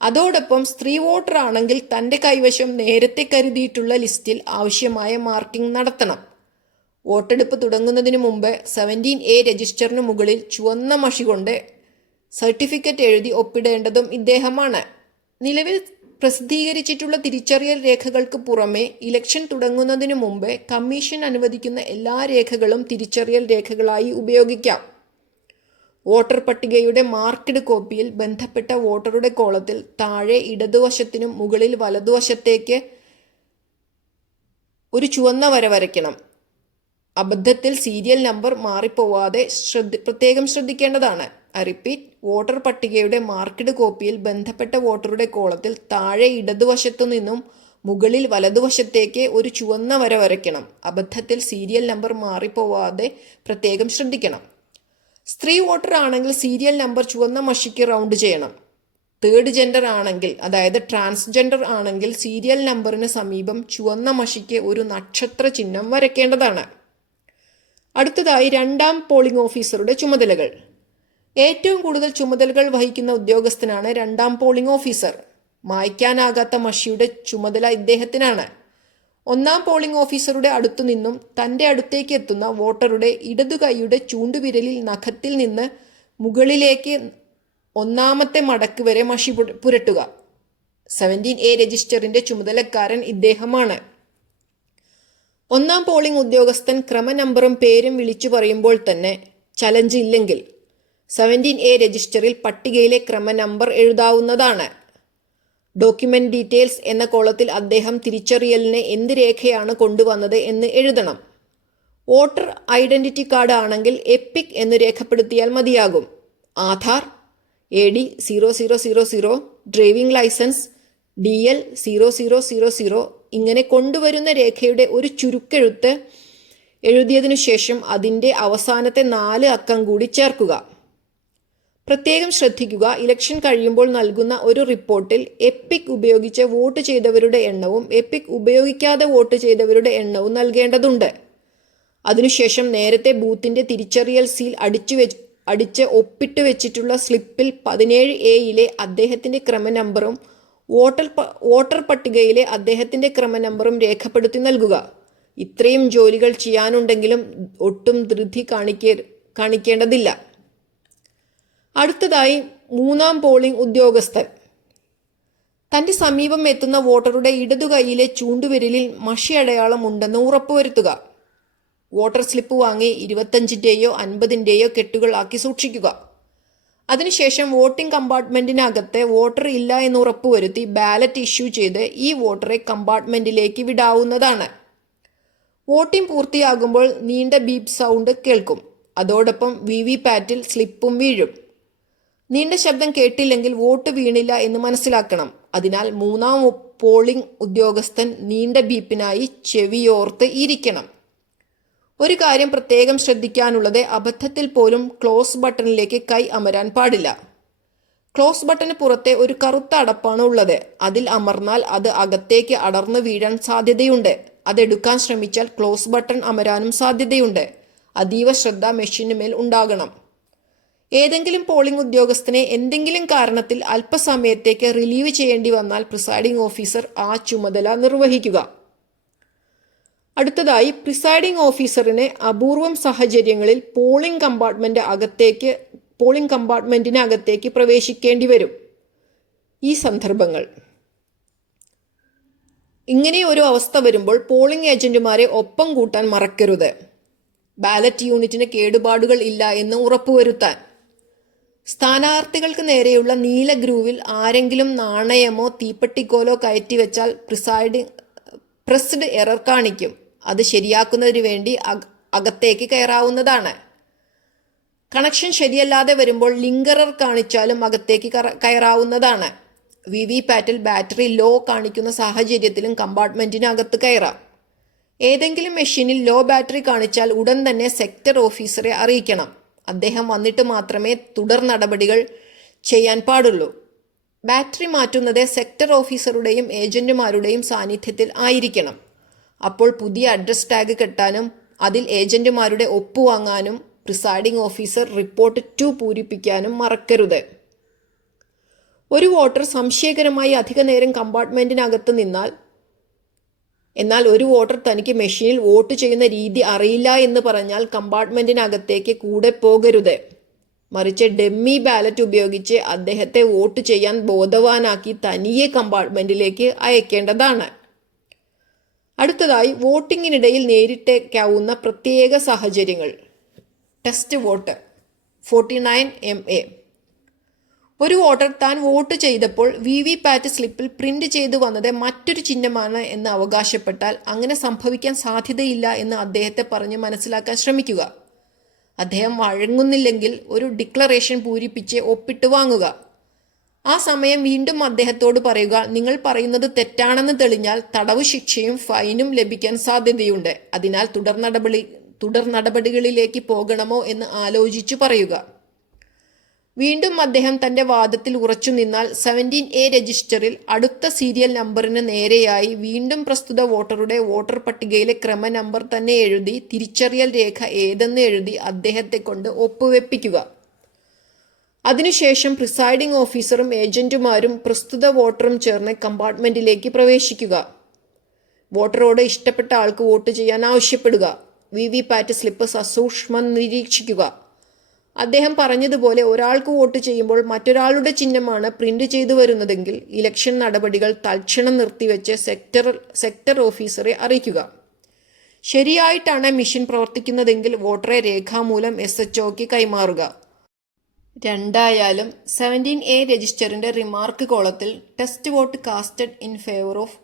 അതോടൊപ്പം സ്ത്രീ വോട്ടർ ആണെങ്കിൽ തൻ്റെ കൈവശം നേരത്തെ കരുതിയിട്ടുള്ള ലിസ്റ്റിൽ ആവശ്യമായ മാർക്കിംഗ് നടത്തണം. വോട്ടെടുപ്പ് തുടങ്ങുന്നതിന് മുമ്പ് 17A രജിസ്റ്ററിന് മുകളിൽ ചുവന്ന മഷി കൊണ്ട് സർട്ടിഫിക്കറ്റ് എഴുതി ഒപ്പിടേണ്ടതും ഇദ്ദേഹമാണ്. നിലവിൽ പ്രസിദ്ധീകരിച്ചിട്ടുള്ള തിരിച്ചറിയൽ രേഖകൾക്ക് പുറമെ ഇലക്ഷൻ തുടങ്ങുന്നതിന് മുമ്പ് കമ്മീഷൻ അനുവദിക്കുന്ന എല്ലാ രേഖകളും തിരിച്ചറിയൽ രേഖകളായി ഉപയോഗിക്കാം. വോട്ടർ പട്ടികയുടെ മാർക്കഡ് കോപ്പിയിൽ ബന്ധപ്പെട്ട വോട്ടറുടെ കോളത്തിൽ താഴെ ഇടതുവശത്തിനും മുകളിൽ വലതുവശത്തേക്ക് ഒരു ചുവന്ന വര വരയ്ക്കണം. അബദ്ധത്തിൽ സീരിയൽ നമ്പർ മാറിപ്പോവാതെ പ്രത്യേകം ശ്രദ്ധിക്കേണ്ടതാണ്. റിപ്പീറ്റ്, വോട്ടർ പട്ടികയുടെ മാർക്കഡ് കോപ്പിയിൽ ബന്ധപ്പെട്ട വോട്ടറുടെ കോളത്തിൽ താഴെ ഇടതുവശത്തു നിന്നും മുകളിൽ വലതുവശത്തേക്ക് ഒരു ചുവന്ന വര വരയ്ക്കണം. അബദ്ധത്തിൽ സീരിയൽ നമ്പർ മാറിപ്പോവാതെ പ്രത്യേകം ശ്രദ്ധിക്കണം. സ്ത്രീ വോട്ടർ ആണെങ്കിൽ സീരിയൽ നമ്പർ ചുവന്ന മഷിക്ക് റൗണ്ട് ചെയ്യണം. തേർഡ് ജെൻഡർ ആണെങ്കിൽ, അതായത് ട്രാൻസ്ജെൻഡർ ആണെങ്കിൽ സീരിയൽ നമ്പറിന് സമീപം ചുവന്ന മഷിക്ക് ഒരു നക്ഷത്ര ചിഹ്നം വരയ്ക്കേണ്ടതാണ്. അടുത്തതായി രണ്ടാം പോളിംഗ് ഓഫീസറുടെ ചുമതലകൾ. ഏറ്റവും കൂടുതൽ ചുമതലകൾ വഹിക്കുന്ന ഉദ്യോഗസ്ഥനാണ് രണ്ടാം പോളിംഗ് ഓഫീസർ. മായ്ക്കാനാകാത്ത മഷിയുടെ ചുമതല ഇദ്ദേഹത്തിനാണ്. ഒന്നാം പോളിംഗ് ഓഫീസറുടെ അടുത്തുനിന്നും തൻ്റെ അടുത്തേക്ക് എത്തുന്ന വോട്ടറുടെ ഇടതു കൈയുടെ ചൂണ്ടുവിരലിൽ നഖത്തിൽ നിന്ന് മുകളിലേക്ക് ഒന്നാമത്തെ മടക്ക് വരെ മഷി പുരട്ടുക. 17A രജിസ്റ്ററിന്റെ ചുമതലക്കാരൻ ഇദ്ദേഹമാണ്. ഒന്നാം പോളിംഗ് ഉദ്യോഗസ്ഥൻ ക്രമനമ്പറും പേരും വിളിച്ചു പറയുമ്പോൾ തന്നെ ചലഞ്ച് ഇല്ലെങ്കിൽ 17A രജിസ്റ്ററിൽ പട്ടികയിലെ ക്രമനമ്പർ എഴുതാവുന്നതാണ്. ഡോക്യുമെന്റ് ഡീറ്റെയിൽസ് എന്ന കോളത്തിൽ അദ്ദേഹം തിരിച്ചറിയലിന് എന്ത് രേഖയാണ് കൊണ്ടുവന്നത് എന്ന് എഴുതണം. വോട്ടർ ഐഡന്റിറ്റി കാർഡ് ആണെങ്കിൽ എപ്പിക് എന്ന് രേഖപ്പെടുത്തിയാൽ മതിയാകും. Aadhaar, AD 0000, driving licence, DL0000 ഇങ്ങനെ കൊണ്ടുവരുന്ന രേഖയുടെ ഒരു ചുരുക്കെഴുത്ത് എഴുതിയതിനു ശേഷം അതിൻ്റെ അവസാനത്തെ 4 അക്കം കൂടി ചേർക്കുക. പ്രത്യേകം ശ്രദ്ധിക്കുക, ഇലക്ഷൻ കഴിയുമ്പോൾ നൽകുന്ന ഒരു റിപ്പോർട്ടിൽ എപ്പിക് ഉപയോഗിച്ച് വോട്ട് ചെയ്തവരുടെ എണ്ണവും എപ്പിക് ഉപയോഗിക്കാതെ വോട്ട് ചെയ്തവരുടെ എണ്ണവും നൽകേണ്ടതുണ്ട്. അതിനുശേഷം നേരത്തെ ബൂത്തിന്റെ തിരിച്ചറിയൽ സീൽ അടിച്ച് ഒപ്പിട്ട് വെച്ചിട്ടുള്ള സ്ലിപ്പിൽ 17A അദ്ദേഹത്തിന്റെ ക്രമനമ്പറും വോട്ടർ പട്ടികയിലെ അദ്ദേഹത്തിന്റെ ക്രമനമ്പറും രേഖപ്പെടുത്തി നൽകുക. ഇത്രയും ജോലികൾ ചെയ്യാനുണ്ടെങ്കിലും ഒട്ടും ധൃതി കാണിക്കേണ്ടതില്ല. അടുത്തതായി 3-ാം പോളിംഗ് ഉദ്യോഗസ്ഥൻ തന്റെ സമീപം എത്തുന്ന വോട്ടറുടെ ഇടതുകൈയിലെ ചൂണ്ടുവിരലിൽ മഷി അടയാളം ഉണ്ടെന്ന് ഉറപ്പുവരുത്തുക. വോട്ടർ സ്ലിപ്പ് വാങ്ങി 25-ന്റെയോ 50-ന്റെയോ കെട്ടുകൾ ആക്കി സൂക്ഷിക്കുക. അതിനുശേഷം വോട്ടിംഗ് കമ്പാർട്ട്മെന്റിനകത്ത് വോട്ടർ ഇല്ല എന്ന് ഉറപ്പുവരുത്തി ബാലറ്റ് ഇഷ്യൂ ചെയ്ത് ഈ വോട്ടറെ കമ്പാർട്ട്മെന്റിലേക്ക് വിടാവുന്നതാണ്. വോട്ടിംഗ് പൂർത്തിയാകുമ്പോൾ നീണ്ട ബീപ്പ് സൗണ്ട് കേൾക്കും. അതോടൊപ്പം വിവിപാറ്റിൽ സ്ലിപ്പും വീഴും. നീണ്ട ശബ്ദം കേട്ടില്ലെങ്കിൽ വോട്ട് വീണില്ല എന്ന് മനസ്സിലാക്കണം. അതിനാൽ 3-ാം പോളിംഗ് ഉദ്യോഗസ്ഥൻ നീണ്ട ബീപ്പിനായി ചെവിയോർത്ത് ഇരിക്കണം. ഒരു കാര്യം പ്രത്യേകം ശ്രദ്ധിക്കാനുള്ളത്, അബദ്ധത്തിൽ പോലും ക്ലോസ് ബട്ടണിലേക്ക് കൈ അമരാൻ പാടില്ല. ക്ലോസ് ബട്ടന് പുറത്തെ ഒരു കറുത്ത അടപ്പാണ് ഉള്ളത്. അതിൽ അമർന്നാൽ അത് അകത്തേക്ക് അടർന്നു വീഴാൻ സാധ്യതയുണ്ട്. അതെടുക്കാൻ ശ്രമിച്ചാൽ ക്ലോസ് ബട്ടൺ അമരാനും സാധ്യതയുണ്ട്. അതീവ ശ്രദ്ധ മെഷീനുമേൽ ഉണ്ടാകണം. ഏതെങ്കിലും പോളിംഗ് ഉദ്യോഗസ്ഥനെ എന്തെങ്കിലും കാരണത്തിൽ അല്പസമയത്തേക്ക് റിലീവ് ചെയ്യേണ്ടി വന്നാൽ പ്രിസൈഡിംഗ് ഓഫീസർ ആ ചുമതല നിർവഹിക്കുക. അടുത്തതായി, പ്രിസൈഡിംഗ് ഓഫീസറിന് അപൂർവം സാഹചര്യങ്ങളിൽ പോളിംഗ് കമ്പാർട്ട്മെന്റിനകത്തേക്ക് പ്രവേശിക്കേണ്ടി വരും. ഈ സന്ദർഭങ്ങൾ: ഇങ്ങനെ ഒരു അവസ്ഥ വരുമ്പോൾ പോളിംഗ് ഏജന്റുമാരെ ഒപ്പം കൂട്ടാൻ മറക്കരുത്. ബാലറ്റ് യൂണിറ്റിന് കേടുപാടുകൾ ഇല്ല എന്ന് ഉറപ്പുവരുത്താൻ. സ്ഥാനാർത്ഥികൾക്ക് നേരെയുള്ള നീല ഗ്രൂവിൽ ആരെങ്കിലും നാണയമോ തീപ്പെട്ടിക്കോലോ കയറ്റിവെച്ചാൽ പ്രസ്ഡ് എറർ കാണിക്കും. അത് ശരിയാക്കുന്നതിന് വേണ്ടി അകത്തേക്ക് കയറാവുന്നതാണ്. കണക്ഷൻ ശരിയല്ലാതെ വരുമ്പോൾ ലിങ്ക് എറർ കാണിച്ചാലും അകത്തേക്ക് കയറാവുന്നതാണ്. വിവിപാറ്റിൽ ബാറ്ററി ലോ കാണിക്കുന്ന സാഹചര്യത്തിലും കമ്പാർട്ട്മെന്റിനകത്ത് കയറാം. ഏതെങ്കിലും മെഷീനിൽ ലോ ബാറ്ററി കാണിച്ചാൽ ഉടൻ തന്നെ സെക്ടർ ഓഫീസറെ അറിയിക്കണം. അദ്ദേഹം വന്നിട്ട് മാത്രമേ തുടർ നടപടികൾ ചെയ്യാൻ പാടുള്ളൂ. ബാറ്ററി മാറ്റുന്നത് സെക്ടർ ഓഫീസറുടെയും ഏജന്റുമാരുടെയും സാന്നിധ്യത്തിൽ ആയിരിക്കണം. അപ്പോൾ പുതിയ അഡ്രസ് ടാഗ് കെട്ടാനും അതിൽ ഏജന്റുമാരുടെ ഒപ്പുവാങ്ങാനും പ്രിസൈഡിംഗ് ഓഫീസർ റിപ്പോർട്ട് 2 പൂരിപ്പിക്കാനും മറക്കരുത്. ഒരു വോട്ടർ സംശയകരമായി അധിക നേരം കമ്പാർട്ട്മെന്റിനകത്ത് എന്നാൽ ഒരു വോട്ടർ തനിക്ക് മെഷീനിൽ വോട്ട് ചെയ്യുന്ന രീതി അറിയില്ല എന്ന് പറഞ്ഞാൽ കമ്പാർട്ട്മെന്റിനകത്തേക്ക് കൂടെ പോകരുത്. മറിച്ച് ഡമ്മി ബാലറ്റ് ഉപയോഗിച്ച് അദ്ദേഹത്തെ വോട്ട് ചെയ്യാൻ ബോധവാനാക്കി തനിയെ കമ്പാർട്ട്മെന്റിലേക്ക് അയക്കേണ്ടതാണ്. അടുത്തതായി, വോട്ടിങ്ങിനിടയിൽ നേരിട്ടേക്കാവുന്ന പ്രത്യേക സാഹചര്യങ്ങൾ. Test vote 49 MA. ഒരു വോട്ടർ താൻ വോട്ട് ചെയ്തപ്പോൾ വിവിപാറ്റ് സ്ലിപ്പിൽ പ്രിന്റ് ചെയ്തു വന്നത് മറ്റൊരു ചിഹ്നമാണ് എന്ന് അവകാശപ്പെട്ടാൽ അങ്ങനെ സംഭവിക്കാൻ സാധ്യതയില്ല എന്ന് അദ്ദേഹത്തെ പറഞ്ഞ് മനസ്സിലാക്കാൻ ശ്രമിക്കുക. അദ്ദേഹം വഴങ്ങുന്നില്ലെങ്കിൽ ഒരു ഡിക്ലറേഷൻ പൂരിപ്പിച്ച് ഒപ്പിട്ട് വാങ്ങുക. ആ സമയം വീണ്ടും അദ്ദേഹത്തോട് പറയുക, നിങ്ങൾ പറയുന്നത് തെറ്റാണെന്ന് തെളിഞ്ഞാൽ തടവ് ശിക്ഷയും ഫൈനും ലഭിക്കാൻ സാധ്യതയുണ്ട്. അതിനാൽ തുടർ നടപടികളിലേക്ക് പോകണമോ എന്ന് ആലോചിച്ചു പറയുക. വീണ്ടും അദ്ദേഹം തന്റെ വാദത്തിൽ ഉറച്ചു നിന്നാൽ 17A രജിസ്റ്ററിൽ അടുത്ത സീരിയൽ നമ്പറിന് നേരെയായി വീണ്ടും പ്രസ്തുത വോട്ടറുടെ വോട്ടർ പട്ടികയിലെ ക്രമ നമ്പർ തന്നെ എഴുതി തിരിച്ചറിയൽ രേഖ ഏതെന്ന് എഴുതി അദ്ദേഹത്തെ കൊണ്ട് ഒപ്പുവെപ്പിക്കുക. അതിനുശേഷം പ്രിസൈഡിംഗ് ഓഫീസറും ഏജന്റുമാരും പ്രസ്തുത വോട്ടറും ചേർന്ന് കമ്പാർട്ട്മെന്റിലേക്ക് പ്രവേശിക്കുക. വോട്ടറോട് ഇഷ്ടപ്പെട്ട ആൾക്ക് വോട്ട് ചെയ്യാൻ ആവശ്യപ്പെടുക. വിവിപാറ്റ് സ്ലിപ്പ് സസൂക്ഷ്മം നിരീക്ഷിക്കുക. അദ്ദേഹം പറഞ്ഞതുപോലെ ഒരാൾക്ക് വോട്ട് ചെയ്യുമ്പോൾ മറ്റൊരാളുടെ ചിഹ്നമാണ് പ്രിന്റ് ചെയ്തു വരുന്നതെങ്കിൽ ഇലക്ഷൻ നടപടികൾ തൽക്ഷണം നിർത്തിവെച്ച് സെക്ടർ ഓഫീസറെ അറിയിക്കുക. ശരിയായിട്ടാണ് മെഷീൻ പ്രവർത്തിക്കുന്നതെങ്കിൽ വോട്ടറെ രേഖാമൂലം SHOക്ക് കൈമാറുക. രണ്ടായാലും 17A രജിസ്റ്ററിന്റെ റിമാർക്ക് കോളത്തിൽ test vote casted in favour of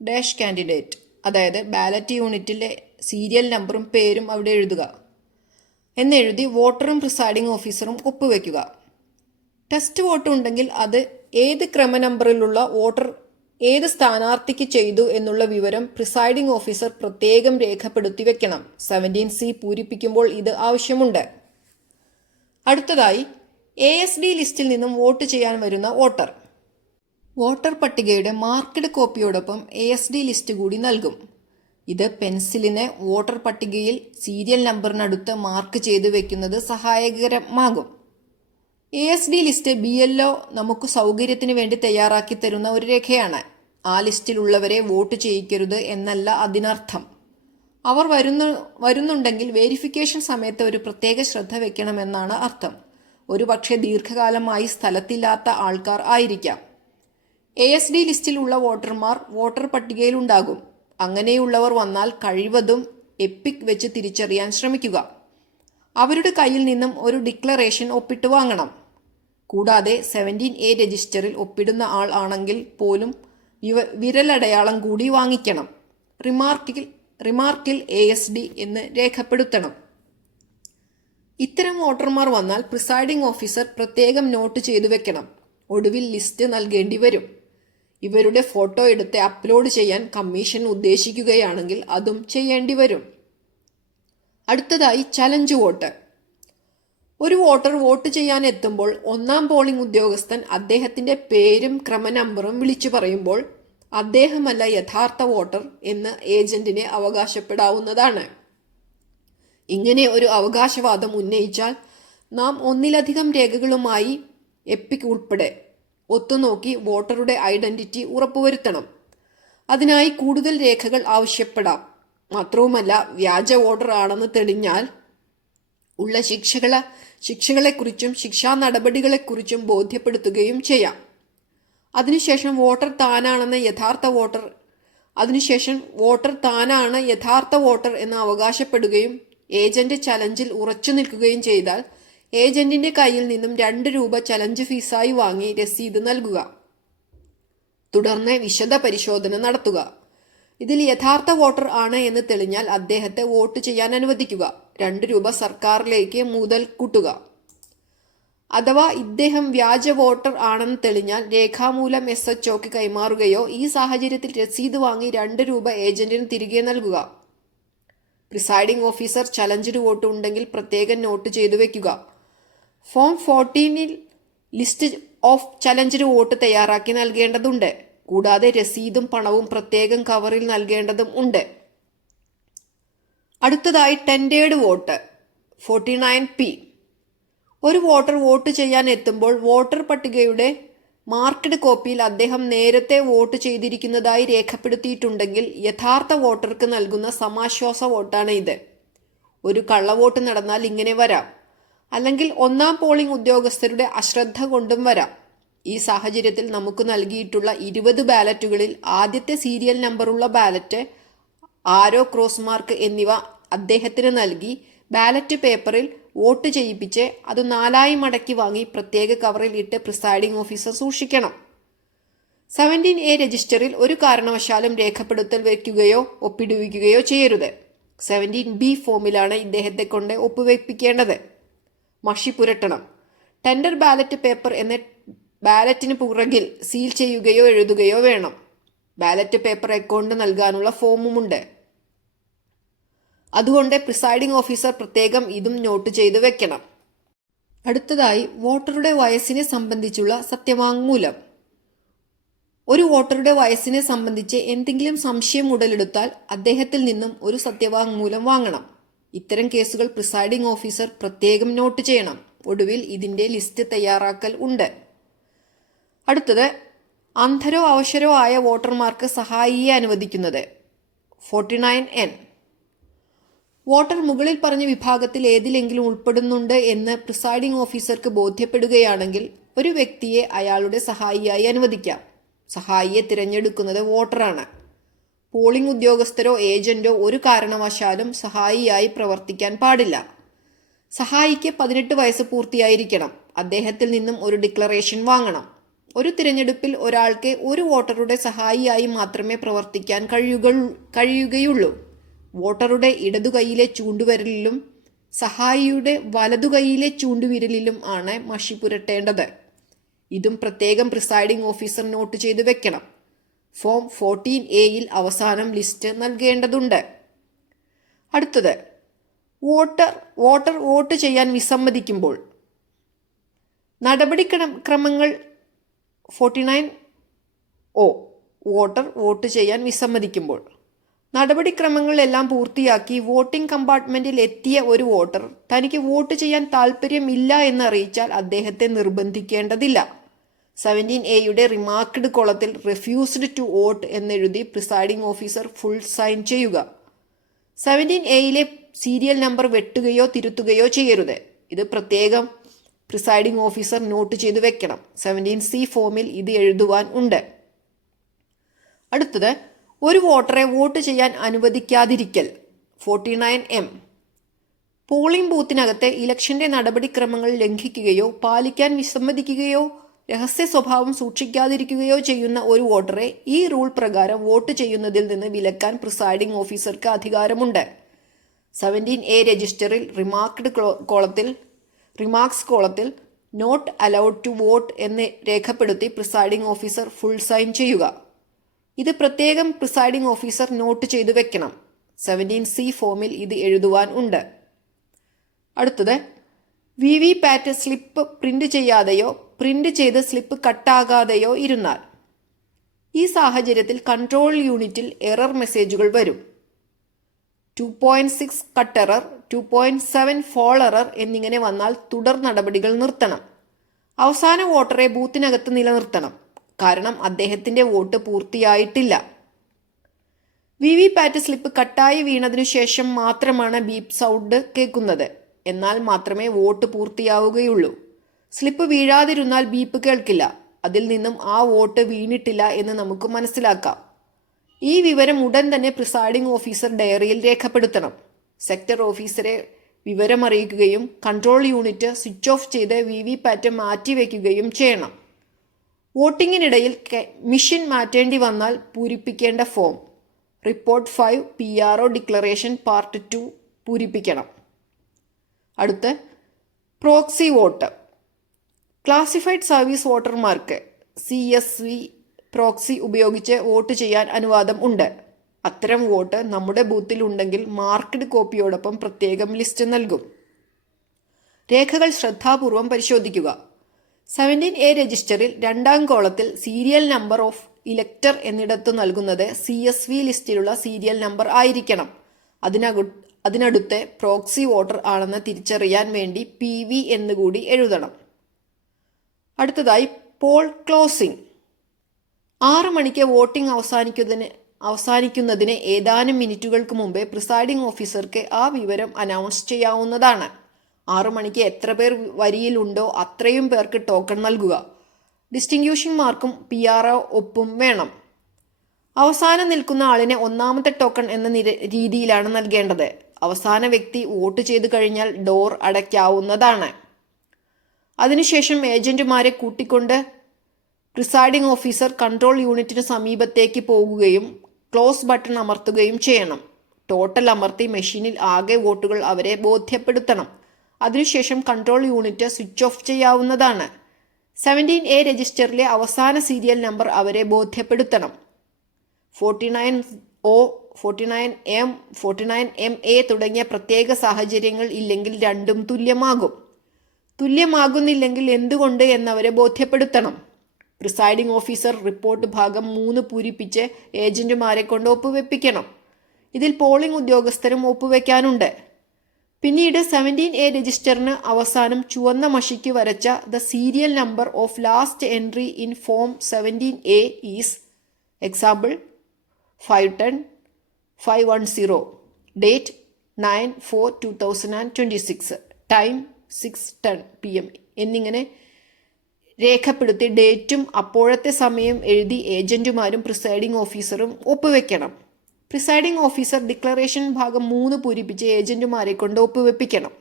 dash candidate, അതായത് ബാലറ്റ് യൂണിറ്റിലെ സീരിയൽ നമ്പറും പേരും അവിടെ എഴുതുക എന്നെഴുതി വോട്ടറും പ്രിസൈഡിംഗ് ഓഫീസറും ഒപ്പുവെക്കുക. ടെസ്റ്റ് വോട്ട് ഉണ്ടെങ്കിൽ അത് ഏത് ക്രമ നമ്പറിലുള്ള വോട്ടർ ഏത് സ്ഥാനാർത്ഥിക്ക് ചെയ്തു എന്നുള്ള വിവരം പ്രിസൈഡിംഗ് ഓഫീസർ പ്രത്യേകം രേഖപ്പെടുത്തി വെക്കണം. 17C പൂരിപ്പിക്കുമ്പോൾ ഇത് ആവശ്യമുണ്ട്. അടുത്തതായി ASD ലിസ്റ്റിൽ നിന്നും വോട്ട് ചെയ്യാൻ വരുന്ന വോട്ടർ. വോട്ടർ പട്ടികയുടെ മാർക്ക്ഡ് കോപ്പിയോടൊപ്പം ASD ലിസ്റ്റ് കൂടി നൽകും. ഇത് പെൻസിലിനെ വോട്ടർ പട്ടികയിൽ സീരിയൽ നമ്പറിനടുത്ത് മാർക്ക് ചെയ്ത് വെക്കുന്നത് സഹായകരമാകും. ASD ലിസ്റ്റ് BLO നമുക്ക് സൗകര്യത്തിന് വേണ്ടി തയ്യാറാക്കി തരുന്ന ഒരു രേഖയാണ്. ആ ലിസ്റ്റിലുള്ളവരെ വോട്ട് ചെയ്യിക്കരുത് എന്നല്ല അതിനർത്ഥം. അവർ വരുന്നുണ്ടെങ്കിൽ വെരിഫിക്കേഷൻ സമയത്ത് ഒരു പ്രത്യേക ശ്രദ്ധ വെക്കണമെന്നാണ് അർത്ഥം. ഒരുപക്ഷെ ദീർഘകാലമായി സ്ഥലത്തില്ലാത്ത ആൾക്കാർ ആയിരിക്കാം. ASD ലിസ്റ്റിലുള്ള വോട്ടർമാർ വോട്ടർ പട്ടികയിലുണ്ടാകും. അങ്ങനെയുള്ളവർ വന്നാൽ കഴിവതും എപ്പിക് വെച്ച് തിരിച്ചറിയാൻ ശ്രമിക്കുക. അവരുടെ കയ്യിൽ നിന്നും ഒരു ഡിക്ലറേഷൻ ഒപ്പിട്ട് വാങ്ങണം. കൂടാതെ 17A രജിസ്റ്ററിൽ ഒപ്പിടുന്ന ആൾ ആണെങ്കിൽ പോലും വിരലടയാളം കൂടി വാങ്ങിക്കണം. റിമാർക്കിൽ ASD എന്ന് രേഖപ്പെടുത്തണം. ഇത്തരം വോട്ടർമാർ വന്നാൽ പ്രിസൈഡിംഗ് ഓഫീസർ പ്രത്യേകം നോട്ട് ചെയ്തു വെക്കണം. ഒടുവിൽ ലിസ്റ്റ് നൽകേണ്ടി വരും. ഇവരുടെ ഫോട്ടോ എടുത്ത് അപ്ലോഡ് ചെയ്യാൻ കമ്മീഷൻ ഉദ്ദേശിക്കുകയാണെങ്കിൽ അതും ചെയ്യേണ്ടി വരും. അടുത്തതായി ചലഞ്ച് വോട്ട്. ഒരു വോട്ടർ വോട്ട് ചെയ്യാൻ എത്തുമ്പോൾ ഒന്നാം പോളിംഗ് ഉദ്യോഗസ്ഥൻ അദ്ദേഹത്തിന്റെ പേരും ക്രമനമ്പറും വിളിച്ചു പറയുമ്പോൾ അദ്ദേഹമല്ല യഥാർത്ഥ വോട്ടർ എന്ന് ഏജന്റിനെ അവകാശപ്പെടാവുന്നതാണ്. ഇങ്ങനെ ഒരു അവകാശവാദം ഉന്നയിച്ചാൽ നാം ഒന്നിലധികം രേഖകളുമായി എപ്പിക് ഉൾപ്പെടെ ഒത്തുനോക്കി വോട്ടറുടെ ഐഡന്റിറ്റി ഉറപ്പുവരുത്തണം. അതിനായി കൂടുതൽ രേഖകൾ ആവശ്യപ്പെടാം. മാത്രവുമല്ല, വ്യാജ വോട്ടർ ആണെന്ന് തെളിഞ്ഞാൽ ഉള്ള ശിക്ഷകളെക്കുറിച്ചും ശിക്ഷാ നടപടികളെക്കുറിച്ചും ബോധ്യപ്പെടുത്തുകയും ചെയ്യാം. അതിനുശേഷം വോട്ടർ താനാണ് യഥാർത്ഥ വോട്ടർ എന്ന് അവകാശപ്പെടുകയും ഏജന്റ് ചലഞ്ചിൽ ഉറച്ചു നിൽക്കുകയും ചെയ്താൽ ഏജന്റിന്റെ കയ്യിൽ നിന്നും 2 രൂപ ചലഞ്ച് ഫീസായി വാങ്ങി രസീത് നൽകുക. തുടർന്ന് വിശദ പരിശോധന നടത്തുക. ഇതിൽ യഥാർത്ഥ വോട്ടർ ആണ് എന്ന് തെളിഞ്ഞാൽ അദ്ദേഹത്തെ വോട്ട് ചെയ്യാൻ അനുവദിക്കുക. 2 രൂപ സർക്കാരിലേക്ക് മുതൽ കൂട്ടുക. അഥവാ ഇദ്ദേഹം വ്യാജ വോട്ടർ ആണെന്ന് തെളിഞ്ഞാൽ രേഖാമൂലം SHOക്ക് കൈമാറുകയോ ഈ സാഹചര്യത്തിൽ രസീത് വാങ്ങി 2 രൂപ ഏജന്റിന് തിരികെ നൽകുക. പ്രിസൈഡിംഗ് ഓഫീസർ ചലഞ്ചിന് വോട്ട് ഉണ്ടെങ്കിൽ പ്രത്യേകം നോട്ട് ചെയ്തു വെക്കുക. ഫോം 14 ലിസ്റ്റ് ഓഫ് ചലഞ്ചിന് വോട്ട് തയ്യാറാക്കി നൽകേണ്ടതുണ്ട്. കൂടാതെ രസീതും പണവും പ്രത്യേകം കവറിൽ നൽകേണ്ടതും ഉണ്ട്. അടുത്തതായി ടെൻഡേർഡ് വോട്ട് 49P. ഒരു വോട്ടർ വോട്ട് ചെയ്യാൻ എത്തുമ്പോൾ വോട്ടർ പട്ടികയുടെ മാർക്ക്ഡ് കോപ്പിയിൽ അദ്ദേഹം നേരത്തെ വോട്ട് ചെയ്തിരിക്കുന്നതായി രേഖപ്പെടുത്തിയിട്ടുണ്ടെങ്കിൽ യഥാർത്ഥ വോട്ടർക്ക് നൽകുന്ന സമാശ്വാസ വോട്ടാണ് ഇത്. ഒരു കള്ളവോട്ട് നടന്നാൽ ഇങ്ങനെ വരാം. അല്ലെങ്കിൽ ഒന്നാം പോളിംഗ് ഉദ്യോഗസ്ഥരുടെ അശ്രദ്ധ കൊണ്ടും വരാം. ഈ സാഹചര്യത്തിൽ നമുക്ക് നൽകിയിട്ടുള്ള 20 ബാലറ്റുകളിൽ ആദ്യത്തെ സീരിയൽ നമ്പറുള്ള ബാലറ്റ്, ആരോ ക്രോസ് മാർക്ക് എന്നിവ അദ്ദേഹത്തിന് നൽകി ബാലറ്റ് പേപ്പറിൽ വോട്ട് ചെയ്യിപ്പിച്ച് അത് 4ആയി മടക്കി വാങ്ങി പ്രത്യേക കവറിൽ ഇട്ട് പ്രിസൈഡിംഗ് ഓഫീസർ സൂക്ഷിക്കണം. 17A രജിസ്റ്ററിൽ ഒരു കാരണവശാലും രേഖപ്പെടുത്തൽ വയ്ക്കുകയോ ഒപ്പിടുവിക്കുകയോ ചെയ്യരുത്. 17B ഫോമിലാണ് ഇദ്ദേഹത്തെ കൊണ്ട് ഒപ്പുവെപ്പിക്കേണ്ടത്. മഷി പുരട്ടണം. ടെൻഡർ ബാലറ്റ് പേപ്പർ എന്ന ബാലറ്റിന് പുറകിൽ സീൽ ചെയ്യുകയോ എഴുതുകയോ വേണം. ബാലറ്റ് പേപ്പർ അക്കൗണ്ട് നൽകാനുള്ള ഫോമുമുണ്ട്. അതുകൊണ്ട് പ്രിസൈഡിംഗ് ഓഫീസർ പ്രത്യേകം ഇതും നോട്ട് ചെയ്തു വെക്കണം. അടുത്തതായി വോട്ടറുടെ വയസ്സിനെ സംബന്ധിച്ചുള്ള സത്യവാങ്മൂലം. ഒരു വോട്ടറുടെ വയസ്സിനെ സംബന്ധിച്ച് എന്തെങ്കിലും സംശയം ഉടലെടുത്താൽ അദ്ദേഹത്തിൽ നിന്നും ഒരു സത്യവാങ്മൂലം വാങ്ങണം. ഇത്തരം കേസുകൾ പ്രിസൈഡിംഗ് ഓഫീസർ പ്രത്യേകം നോട്ട് ചെയ്യണം. ഒടുവിൽ ഇതിന്റെ ലിസ്റ്റ് തയ്യാറാക്കൽ ഉണ്ട്. അടുത്തത് അന്ധരോ അവശരോ ആയ വോട്ടർമാർക്ക് സഹായിയെ അനുവദിക്കുന്നത് 49N. വോട്ടർ മുകളിൽ പറഞ്ഞ വിഭാഗത്തിൽ ഏതിലെങ്കിലും ഉൾപ്പെടുന്നുണ്ട് എന്ന് പ്രിസൈഡിംഗ് ഓഫീസർക്ക് ബോധ്യപ്പെടുകയാണെങ്കിൽ ഒരു വ്യക്തിയെ അയാളുടെ സഹായിയായി അനുവദിക്കാം. സഹായിയെ തിരഞ്ഞെടുക്കുന്നത് വോട്ടറാണ്. പോളിംഗ് ഉദ്യോഗസ്ഥരോ ഏജന്റോ ഒരു കാരണവശാലും സഹായിയായി പ്രവർത്തിക്കാൻ പാടില്ല. സഹായിക്ക് 18 വയസ്സ് പൂർത്തിയായിരിക്കണം. അദ്ദേഹത്തിൽ നിന്നും ഒരു ഡിക്ലറേഷൻ വാങ്ങണം. ഒരു തിരഞ്ഞെടുപ്പിൽ ഒരാൾക്ക് ഒരു വോട്ടറുടെ സഹായിയായി മാത്രമേ പ്രവർത്തിക്കാൻ കഴിയുകയുള്ളൂ. വോട്ടറുടെ ഇടതുകൈയിലെ ചൂണ്ടുവിരലിലും സഹായിയുടെ വലതുകൈയിലെ ചൂണ്ടുവിരലിലും ആണ് മഷി പുരട്ടേണ്ടത്. ഇതും പ്രത്യേകം പ്രിസൈഡിംഗ് ഓഫീസർ നോട്ട് ചെയ്തു വെക്കണം. ഫോം 14A-യിൽ അവസാനം ലിസ്റ്റ് നൽകേണ്ടതുണ്ട്. അടുത്തത് വോട്ടർ വോട്ട് ചെയ്യാൻ വിസമ്മതിക്കുമ്പോൾ. നടപടിക്രമങ്ങൾ 49O. വോട്ടർ വോട്ട് ചെയ്യാൻ വിസമ്മതിക്കുമ്പോൾ. നടപടിക്രമങ്ങളെല്ലാം പൂർത്തിയാക്കി വോട്ടിംഗ് കമ്പാർട്ട്മെന്റിൽ എത്തിയ ഒരു വോട്ടർ തനിക്ക് വോട്ട് ചെയ്യാൻ താൽപ്പര്യമില്ല എന്നറിയിച്ചാൽ അദ്ദേഹത്തെ നിർബന്ധിക്കേണ്ടതില്ല. 17A-യുടെ റിമാർക്ക്ഡ് കോളത്തിൽ റിഫ്യൂസ്ഡ് ടു വോട്ട് എന്നെഴുതി പ്രിസൈഡിംഗ് ഓഫീസർ ഫുൾ സൈൻ ചെയ്യുക. 17A-യിലെ സീരിയൽ നമ്പർ വെട്ടുകയോ തിരുത്തുകയോ ചെയ്യരുത്. ഇത് പ്രത്യേകം പ്രിസൈഡിംഗ് ഓഫീസർ നോട്ട് ചെയ്തു വെക്കണം. 17C ഫോമിൽ ഇത് എഴുതുവാൻ ഉണ്ട്. അടുത്തത് ഒരു വോട്ടറെ വോട്ട് ചെയ്യാൻ അനുവദിക്കാതിരിക്കൽ. 49M. പോളിംഗ് ബൂത്തിനകത്തെ ഇലക്ഷന്റെ നടപടിക്രമങ്ങൾ ലംഘിക്കുകയോ പാലിക്കാൻ വിസമ്മതിക്കുകയോ രഹസ്യ സ്വഭാവം സൂക്ഷിക്കാതിരിക്കുകയോ ചെയ്യുന്ന ഒരു വോട്ടറെ ഈ റൂൾ പ്രകാരം വോട്ട് ചെയ്യുന്നതിൽ നിന്ന് വിലക്കാൻ പ്രിസൈഡിംഗ് ഓഫീസർക്ക് അധികാരമുണ്ട്. 17A രജിസ്റ്ററിൽ റിമാർക്സ് കോളത്തിൽ നോട്ട് അലൗഡ് ടു വോട്ട് എന്ന് രേഖപ്പെടുത്തി പ്രിസൈഡിംഗ് ഓഫീസർ ഫുൾ സൈൻ ചെയ്യുക. ഇത് പ്രത്യേകം പ്രിസൈഡിംഗ് ഓഫീസർ നോട്ട് ചെയ്തു വെക്കണം. 17C ഫോമിൽ ഇത് എഴുതുവാൻ ഉണ്ട്. അടുത്തത് VVPAT സ്ലിപ്പ് പ്രിന്റ് ചെയ്യാതെയോ പ്രിന്റ് ചെയ്ത് സ്ലിപ്പ് കട്ടാകാതെയോ ഇരുന്നാൽ. ഈ സാഹചര്യത്തിൽ കൺട്രോൾ യൂണിറ്റിൽ എറർ മെസ്സേജുകൾ വരും. 2.6 കട്ട് എറർ, 2.7 ഫോൾ എറർ എന്നിങ്ങനെ വന്നാൽ തുടർ നടപടികൾ നിർത്തണം. അവസാന വോട്ടറെ ബൂത്തിനകത്ത് നിലനിർത്തണം. കാരണം അദ്ദേഹത്തിന്റെ വോട്ട് പൂർത്തിയായിട്ടില്ല. VVPAT സ്ലിപ്പ് കട്ടായി വീണതിനു ശേഷം മാത്രമാണ് ബീപ്പ് സൗണ്ട് കേൾക്കുന്നത്. എന്നാൽ മാത്രമേ വോട്ട് പൂർത്തിയാവുകയുള്ളൂ. സ്ലിപ്പ് വീഴാതിരുന്നാൽ ബീപ്പ് കേൾക്കില്ല. അതിൽ നിന്നും ആ വോട്ട് വീണിട്ടില്ല എന്ന് നമുക്ക് മനസ്സിലാക്കാം. ഈ വിവരം ഉടൻ തന്നെ പ്രിസൈഡിംഗ് ഓഫീസർ ഡയറിയിൽ രേഖപ്പെടുത്തണം. സെക്ടർ ഓഫീസറെ വിവരമറിയിക്കുകയും കൺട്രോൾ യൂണിറ്റ് സ്വിച്ച് ഓഫ് ചെയ്ത് VVPAT മാറ്റിവെക്കുകയും ചെയ്യണം. വോട്ടിങ്ങിനിടയിൽ മെഷീൻ മാറ്റേണ്ടി വന്നാൽ പൂരിപ്പിക്കേണ്ട form report 5 PRO declaration part 2 പൂരിപ്പിക്കണം. അടുത്ത് പ്രോക്സി വോട്ട്. ക്ലാസിഫൈഡ് സർവീസ് വോട്ടർമാർക്ക് CSV പ്രോക്സി ഉപയോഗിച്ച് വോട്ട് ചെയ്യാൻ അനുവാദം ഉണ്ട്. അത്തരം വോട്ട് നമ്മുടെ ബൂത്തിൽ ഉണ്ടെങ്കിൽ മാർക്ക്ഡ് കോപ്പിയോടൊപ്പം പ്രത്യേകം ലിസ്റ്റ് നൽകും. രേഖകൾ ശ്രദ്ധാപൂർവം പരിശോധിക്കുക. 17A രജിസ്റ്ററിൽ രണ്ടാം കോളത്തിൽ സീരിയൽ നമ്പർ ഓഫ് ഇലക്ടർ എന്നിടത്തു നൽകുന്നത് CSV ലിസ്റ്റിലുള്ള സീരിയൽ നമ്പർ ആയിരിക്കണം. അതിനടുത്ത് പ്രോക്സി വോട്ടർ ആണെന്ന് തിരിച്ചറിയാൻ വേണ്ടി PV എന്നുകൂടി എഴുതണം. അടുത്തതായി പോൾ ക്ലോസിംഗ്. 6 മണിക്ക് വോട്ടിംഗ് അവസാനിക്കുന്നതിന് ഏതാനും മിനിറ്റുകൾക്ക് മുമ്പേ പ്രിസൈഡിംഗ് ഓഫീസർക്ക് ആ വിവരം അനൗൺസ് ചെയ്യാവുന്നതാണ്. 6 മണിക്ക് എത്ര പേർ വരിയിലുണ്ടോ അത്രയും പേർക്ക് ടോക്കൺ നൽകുക. ഡിസ്റ്റിങ്ക്യൂഷിംഗ് മാർക്കും PRO ഒപ്പും വേണം. അവസാനം നിൽക്കുന്ന ആളിന് ഒന്നാമത്തെ ടോക്കൺ എന്ന രീതിയിലാണ് നൽകേണ്ടത്. അവസാന വ്യക്തി വോട്ട് ചെയ്തു കഴിഞ്ഞാൽ ഡോർ അടയ്ക്കാവുന്നതാണ്. അതിനുശേഷം ഏജന്റുമാരെ കൂട്ടിക്കൊണ്ട് പ്രിസൈഡിംഗ് ഓഫീസർ കൺട്രോൾ യൂണിറ്റിന് സമീപത്തേക്ക് പോകുകയും ക്ലോസ് ബട്ടൺ അമർത്തുകയും ചെയ്യണം. ടോട്ടൽ അമർത്തി മെഷീനിൽ ആകെ വോട്ടുകൾ അവരെ ബോധ്യപ്പെടുത്തണം. അതിനുശേഷം കൺട്രോൾ യൂണിറ്റ് സ്വിച്ച് ഓഫ് ചെയ്യാവുന്നതാണ്. 17A രജിസ്റ്ററിലെ അവസാന സീരിയൽ നമ്പർ അവരെ ബോധ്യപ്പെടുത്തണം. 49O, 49M, 49MA തുടങ്ങിയ പ്രത്യേക സാഹചര്യങ്ങൾ ഇല്ലെങ്കിൽ രണ്ടും തുല്യമാകുന്നില്ലെങ്കിൽ എന്തുകൊണ്ട് എന്നവരെ ബോധ്യപ്പെടുത്തണം. പ്രിസൈഡിംഗ് ഓഫീസർ റിപ്പോർട്ട് ഭാഗം 3 പൂരിപ്പിച്ച് ഏജന്റുമാരെ കൊണ്ട് ഒപ്പുവെപ്പിക്കണം. ഇതിൽ പോളിംഗ് ഉദ്യോഗസ്ഥരും ഒപ്പുവെക്കാനുണ്ട്. പിന്നീട് 17A രജിസ്റ്ററിന് അവസാനം ചുവന്ന മഷിക്ക് വരച്ച the serial number of last entry in form 17A is example 510-510, date 9/4/2026, time 6:10 PM എന്നിങ്ങനെ രേഖപ്പെടുത്തി ഡേറ്റും അപ്പോഴത്തെ സമയം എഴുതി ഏജന്റുമാരും പ്രിസൈഡിംഗ് ഓഫീസറും ഒപ്പുവെക്കണം. പ്രിസൈഡിംഗ് ഓഫീസർ ഡിക്ലറേഷൻ ഭാഗം 3 പൂരിപ്പിച്ച് ഏജന്റുമാരെ കൊണ്ട് ഒപ്പുവെപ്പിക്കണം.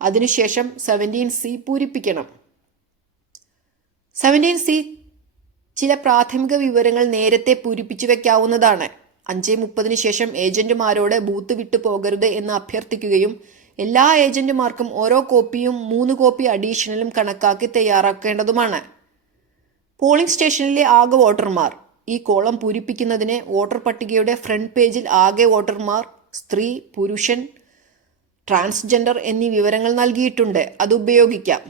അതിനുശേഷം 17C പൂരിപ്പിക്കണം. 17C ചില പ്രാഥമിക വിവരങ്ങൾ നേരത്തെ പൂരിപ്പിച്ചു വെക്കാവുന്നതാണ്. 5:30 ശേഷം ഏജന്റുമാരോട് ബൂത്ത് വിട്ടു പോകരുത് എന്ന് അഭ്യർത്ഥിക്കുകയും എല്ലാ ഏജന്റുമാർക്കും ഓരോ കോപ്പിയും 3 കോപ്പി അഡീഷണലും കണക്കാക്കി തയ്യാറാക്കേണ്ടതുമാണ്. പോളിംഗ് സ്റ്റേഷനിലെ ആകെ വോട്ടർമാർ ഈ കോളം പൂരിപ്പിക്കുന്നതിന് വോട്ടർ പട്ടികയുടെ ഫ്രണ്ട് പേജിൽ ആകെ വോട്ടർമാർ, സ്ത്രീ, പുരുഷൻ, ട്രാൻസ്ജെൻഡർ എന്നീ വിവരങ്ങൾ നൽകിയിട്ടുണ്ട്. അത് ഉപയോഗിക്കാം.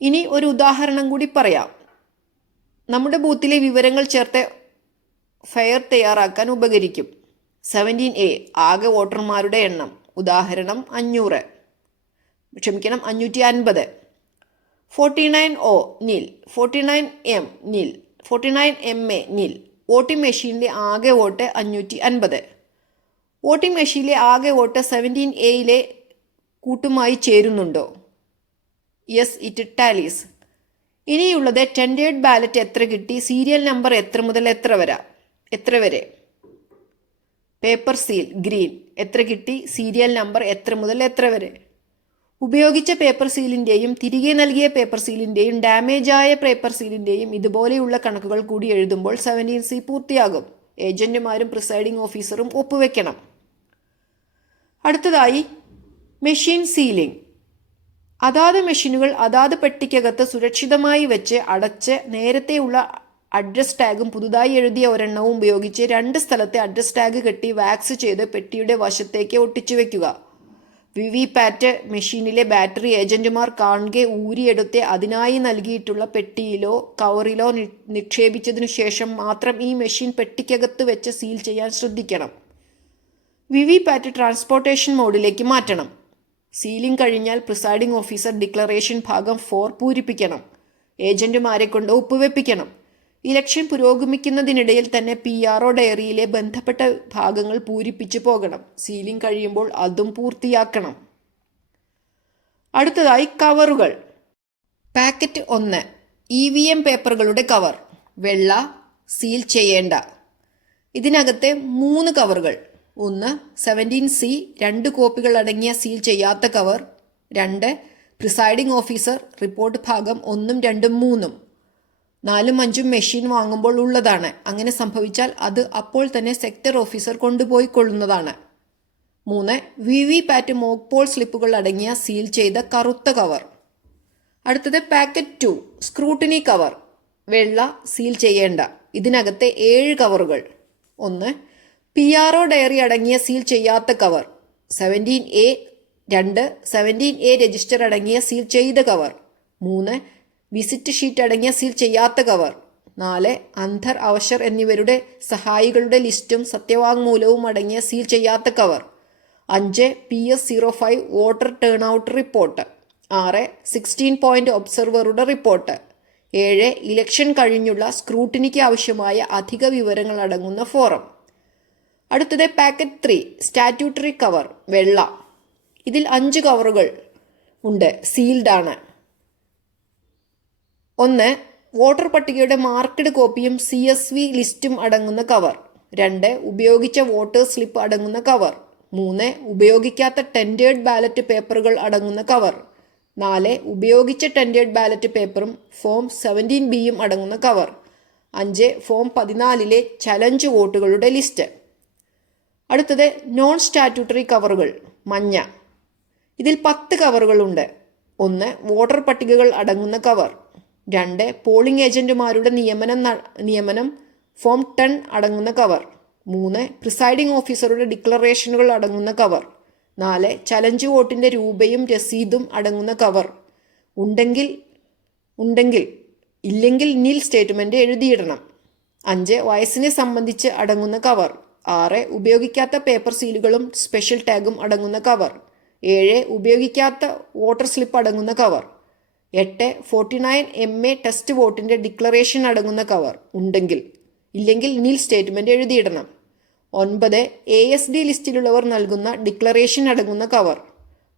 ഇനി ഒരു ഉദാഹരണം കൂടി പറയാം. നമ്മുടെ ബൂത്തിലെ വിവരങ്ങൾ ചേർത്ത് ഫെയർ തയ്യാറാക്കാൻ ഉപകരിക്കും. 17A ആകെ വോട്ടർമാരുടെ എണ്ണം. ഉദാഹരണം 550. 49O നിൽ, 49M നിൽ, 49MA നിൽ. വോട്ടിംഗ് മെഷീനിലെ ആകെ വോട്ട് 550. വോട്ടിംഗ് മെഷീനിലെ ആകെ വോട്ട് 17Aയിലെ കൂട്ടുമായി ചേരുന്നുണ്ടോ? Yes, it tallies. ഇനിയുള്ളത് ടെൻഡേർഡ് ബാലറ്റ് എത്ര കിട്ടി, സീരിയൽ നമ്പർ എത്ര മുതൽ എത്ര വരെ. പേപ്പർ സീൽ ഗ്രീൻ എത്ര കിട്ടി, സീരിയൽ നമ്പർ എത്ര മുതൽ എത്ര വരെ. ഉപയോഗിച്ച പേപ്പർ സീലിൻ്റെയും തിരികെ നൽകിയ പേപ്പർ സീലിൻ്റെയും ഡാമേജായ പേപ്പർ സീലിൻ്റെയും ഇതുപോലെയുള്ള കണക്കുകൾ കൂടി എഴുതുമ്പോൾ 17C പൂർത്തിയാകും. ഏജന്റുമാരും പ്രിസൈഡിംഗ് ഓഫീസറും ഒപ്പുവെക്കണം. അടുത്തതായി മെഷീൻ സീലിംഗ്. അതാത് മെഷീനുകൾ അതാത് പെട്ടിക്കകത്ത് സുരക്ഷിതമായി വെച്ച് അടച്ച് നേരത്തെയുള്ള അഡ്രസ് ടാഗും പുതുതായി എഴുതിയ ഒരെണ്ണവും ഉപയോഗിച്ച് 2 സ്ഥലത്തെ അഡ്രസ് ടാഗ് കെട്ടി വാക്സ് ചെയ്ത് പെട്ടിയുടെ വശത്തേക്ക് ഒട്ടിച്ചു വെക്കുക. വിവിപാറ്റ് മെഷീനിലെ ബാറ്ററി ഏജന്റുമാർ കാണുകെ ഊരിയെടുത്ത് അതിനായി നൽകിയിട്ടുള്ള പെട്ടിയിലോ കവറിലോ നിക്ഷേപിച്ചതിനു ശേഷം മാത്രം ഈ മെഷീൻ പെട്ടിക്കകത്ത് വെച്ച് സീൽ ചെയ്യാൻ ശ്രദ്ധിക്കണം. വിവിപാറ്റ് ട്രാൻസ്പോർട്ടേഷൻ മോഡിലേക്ക് മാറ്റണം. സീലിംഗ് കഴിഞ്ഞാൽ പ്രിസൈഡിംഗ് ഓഫീസർ ഡിക്ലറേഷൻ ഭാഗം 4 പൂരിപ്പിക്കണം. ഏജന്റുമാരെ കൊണ്ട് ഒപ്പുവെപ്പിക്കണം. ഇലക്ഷൻ പുരോഗമിക്കുന്നതിനിടയിൽ തന്നെ PRO ഡയറിയിലെ ബന്ധപ്പെട്ട ഭാഗങ്ങൾ പൂരിപ്പിച്ചു പോകണം. സീലിംഗ് കഴിയുമ്പോൾ അതും പൂർത്തിയാക്കണം. അടുത്തതായി കവറുകൾ. പാക്കറ്റ് 1 EVM പേപ്പറുകളുടെ കവർ. വെള്ള, സീൽ ചെയ്യേണ്ട. ഇതിനകത്തെ 3 കവറുകൾ. 1 17C 2 കോപ്പികൾ അടങ്ങിയ സീൽ ചെയ്യാത്ത കവർ. 2 പ്രിസൈഡിംഗ് ഓഫീസർ റിപ്പോർട്ട് ഭാഗം 1, 2, 3. 4, 5 മെഷീൻ വാങ്ങുമ്പോൾ ഉള്ളതാണ്. അങ്ങനെ സംഭവിച്ചാൽ അത് അപ്പോൾ തന്നെ സെക്ടർ ഓഫീസർ കൊണ്ടുപോയിക്കൊള്ളുന്നതാണ്. 3 വിവിപാറ്റ് മോക്ക് പോൾ സ്ലിപ്പുകൾ അടങ്ങിയ സീൽ ചെയ്ത കറുത്ത കവർ. അടുത്തത് പാക്കറ്റ് 2 സ്ക്രൂട്ടിനി കവർ. വെള്ള, സീൽ ചെയ്യേണ്ട. ഇതിനകത്തെ 7 കവറുകൾ. 1 PRO ഡയറി അടങ്ങിയ സീൽ ചെയ്യാത്ത കവർ. 17A. 2 17A രജിസ്റ്റർ അടങ്ങിയ സീൽ ചെയ്ത കവർ. 3 വിസിറ്റ് ഷീറ്റ് അടങ്ങിയ സീൽ ചെയ്യാത്ത കവർ. 4 അന്ധർ, അവശർ എന്നിവരുടെ സഹായികളുടെ ലിസ്റ്റും സത്യവാങ്മൂലവും അടങ്ങിയ സീൽ ചെയ്യാത്ത cover. 5 PS05 voter turn out report. 6 16 point ഒബ്സർവറുടെ report. 7 election കഴിഞ്ഞുള്ള സ്ക്രൂട്ടിനിക്ക് ആവശ്യമായ അധിക വിവരങ്ങൾ അടങ്ങുന്ന ഫോറം. അടുത്തത് പാക്കറ്റ് 3 സ്റ്റാറ്റ്യൂട്ടറി കവർ. വെള്ള. ഇതിൽ 5 കവറുകൾ ഉണ്ട്, സീൽഡ് ആണ്. 1 വോട്ടർ പട്ടികയുടെ മാർക്കഡ് കോപ്പിയും CSV ലിസ്റ്റും അടങ്ങുന്ന കവർ. 2 ഉപയോഗിച്ച വോട്ടേഴ്സ് സ്ലിപ്പ് അടങ്ങുന്ന കവർ. 3 ഉപയോഗിക്കാത്ത ടെൻഡേർഡ് ബാലറ്റ് പേപ്പറുകൾ അടങ്ങുന്ന കവർ. 4 ഉപയോഗിച്ച ടെൻഡേർഡ് ബാലറ്റ് പേപ്പറും ഫോം 17Bയും അടങ്ങുന്ന കവർ. 5 ഫോം 14ലെ ചലഞ്ച് വോട്ടുകളുടെ ലിസ്റ്റ്. അടുത്തത് നോൺ സ്റ്റാറ്റ്യൂട്ടറി കവറുകൾ. മഞ്ഞ. ഇതിൽ 10 കവറുകളുണ്ട്. 1 വോട്ടർ പട്ടികകൾ അടങ്ങുന്ന കവർ. 2 പോളിംഗ് ഏജന്റുമാരുടെ നിയമനം ഫോം 10 അടങ്ങുന്ന കവർ. 3 പ്രിസൈഡിംഗ് ഓഫീസറുടെ ഡിക്ലറേഷനുകൾ അടങ്ങുന്ന കവർ. 4 ചലഞ്ച് വോട്ടിന്റെ രൂപയും രസീതും അടങ്ങുന്ന കവർ. ഉണ്ടെങ്കിൽ ഇല്ലെങ്കിൽ നിൽ സ്റ്റേറ്റ്മെന്റ് എഴുതിയിടണം. 5 വയസ്സിനെ സംബന്ധിച്ച് അടങ്ങുന്ന കവർ. 6 ഉപയോഗിക്കാത്ത പേപ്പർ സീലുകളും സ്പെഷ്യൽ ടാഗും അടങ്ങുന്ന കവർ. 7 ഉപയോഗിക്കാത്ത വോട്ടർ സ്ലിപ്പ് അടങ്ങുന്ന കവർ. 8 49MA ടെസ്റ്റ് വോട്ടിന്റെ ഡിക്ലറേഷൻ അടങ്ങുന്ന കവർ. ഇല്ലെങ്കിൽ നിൽ സ്റ്റേറ്റ്മെന്റ് എഴുതിയിടണം. 9 ASD ലിസ്റ്റിലുള്ളവർ നൽകുന്ന ഡിക്ലറേഷൻ അടങ്ങുന്ന കവർ.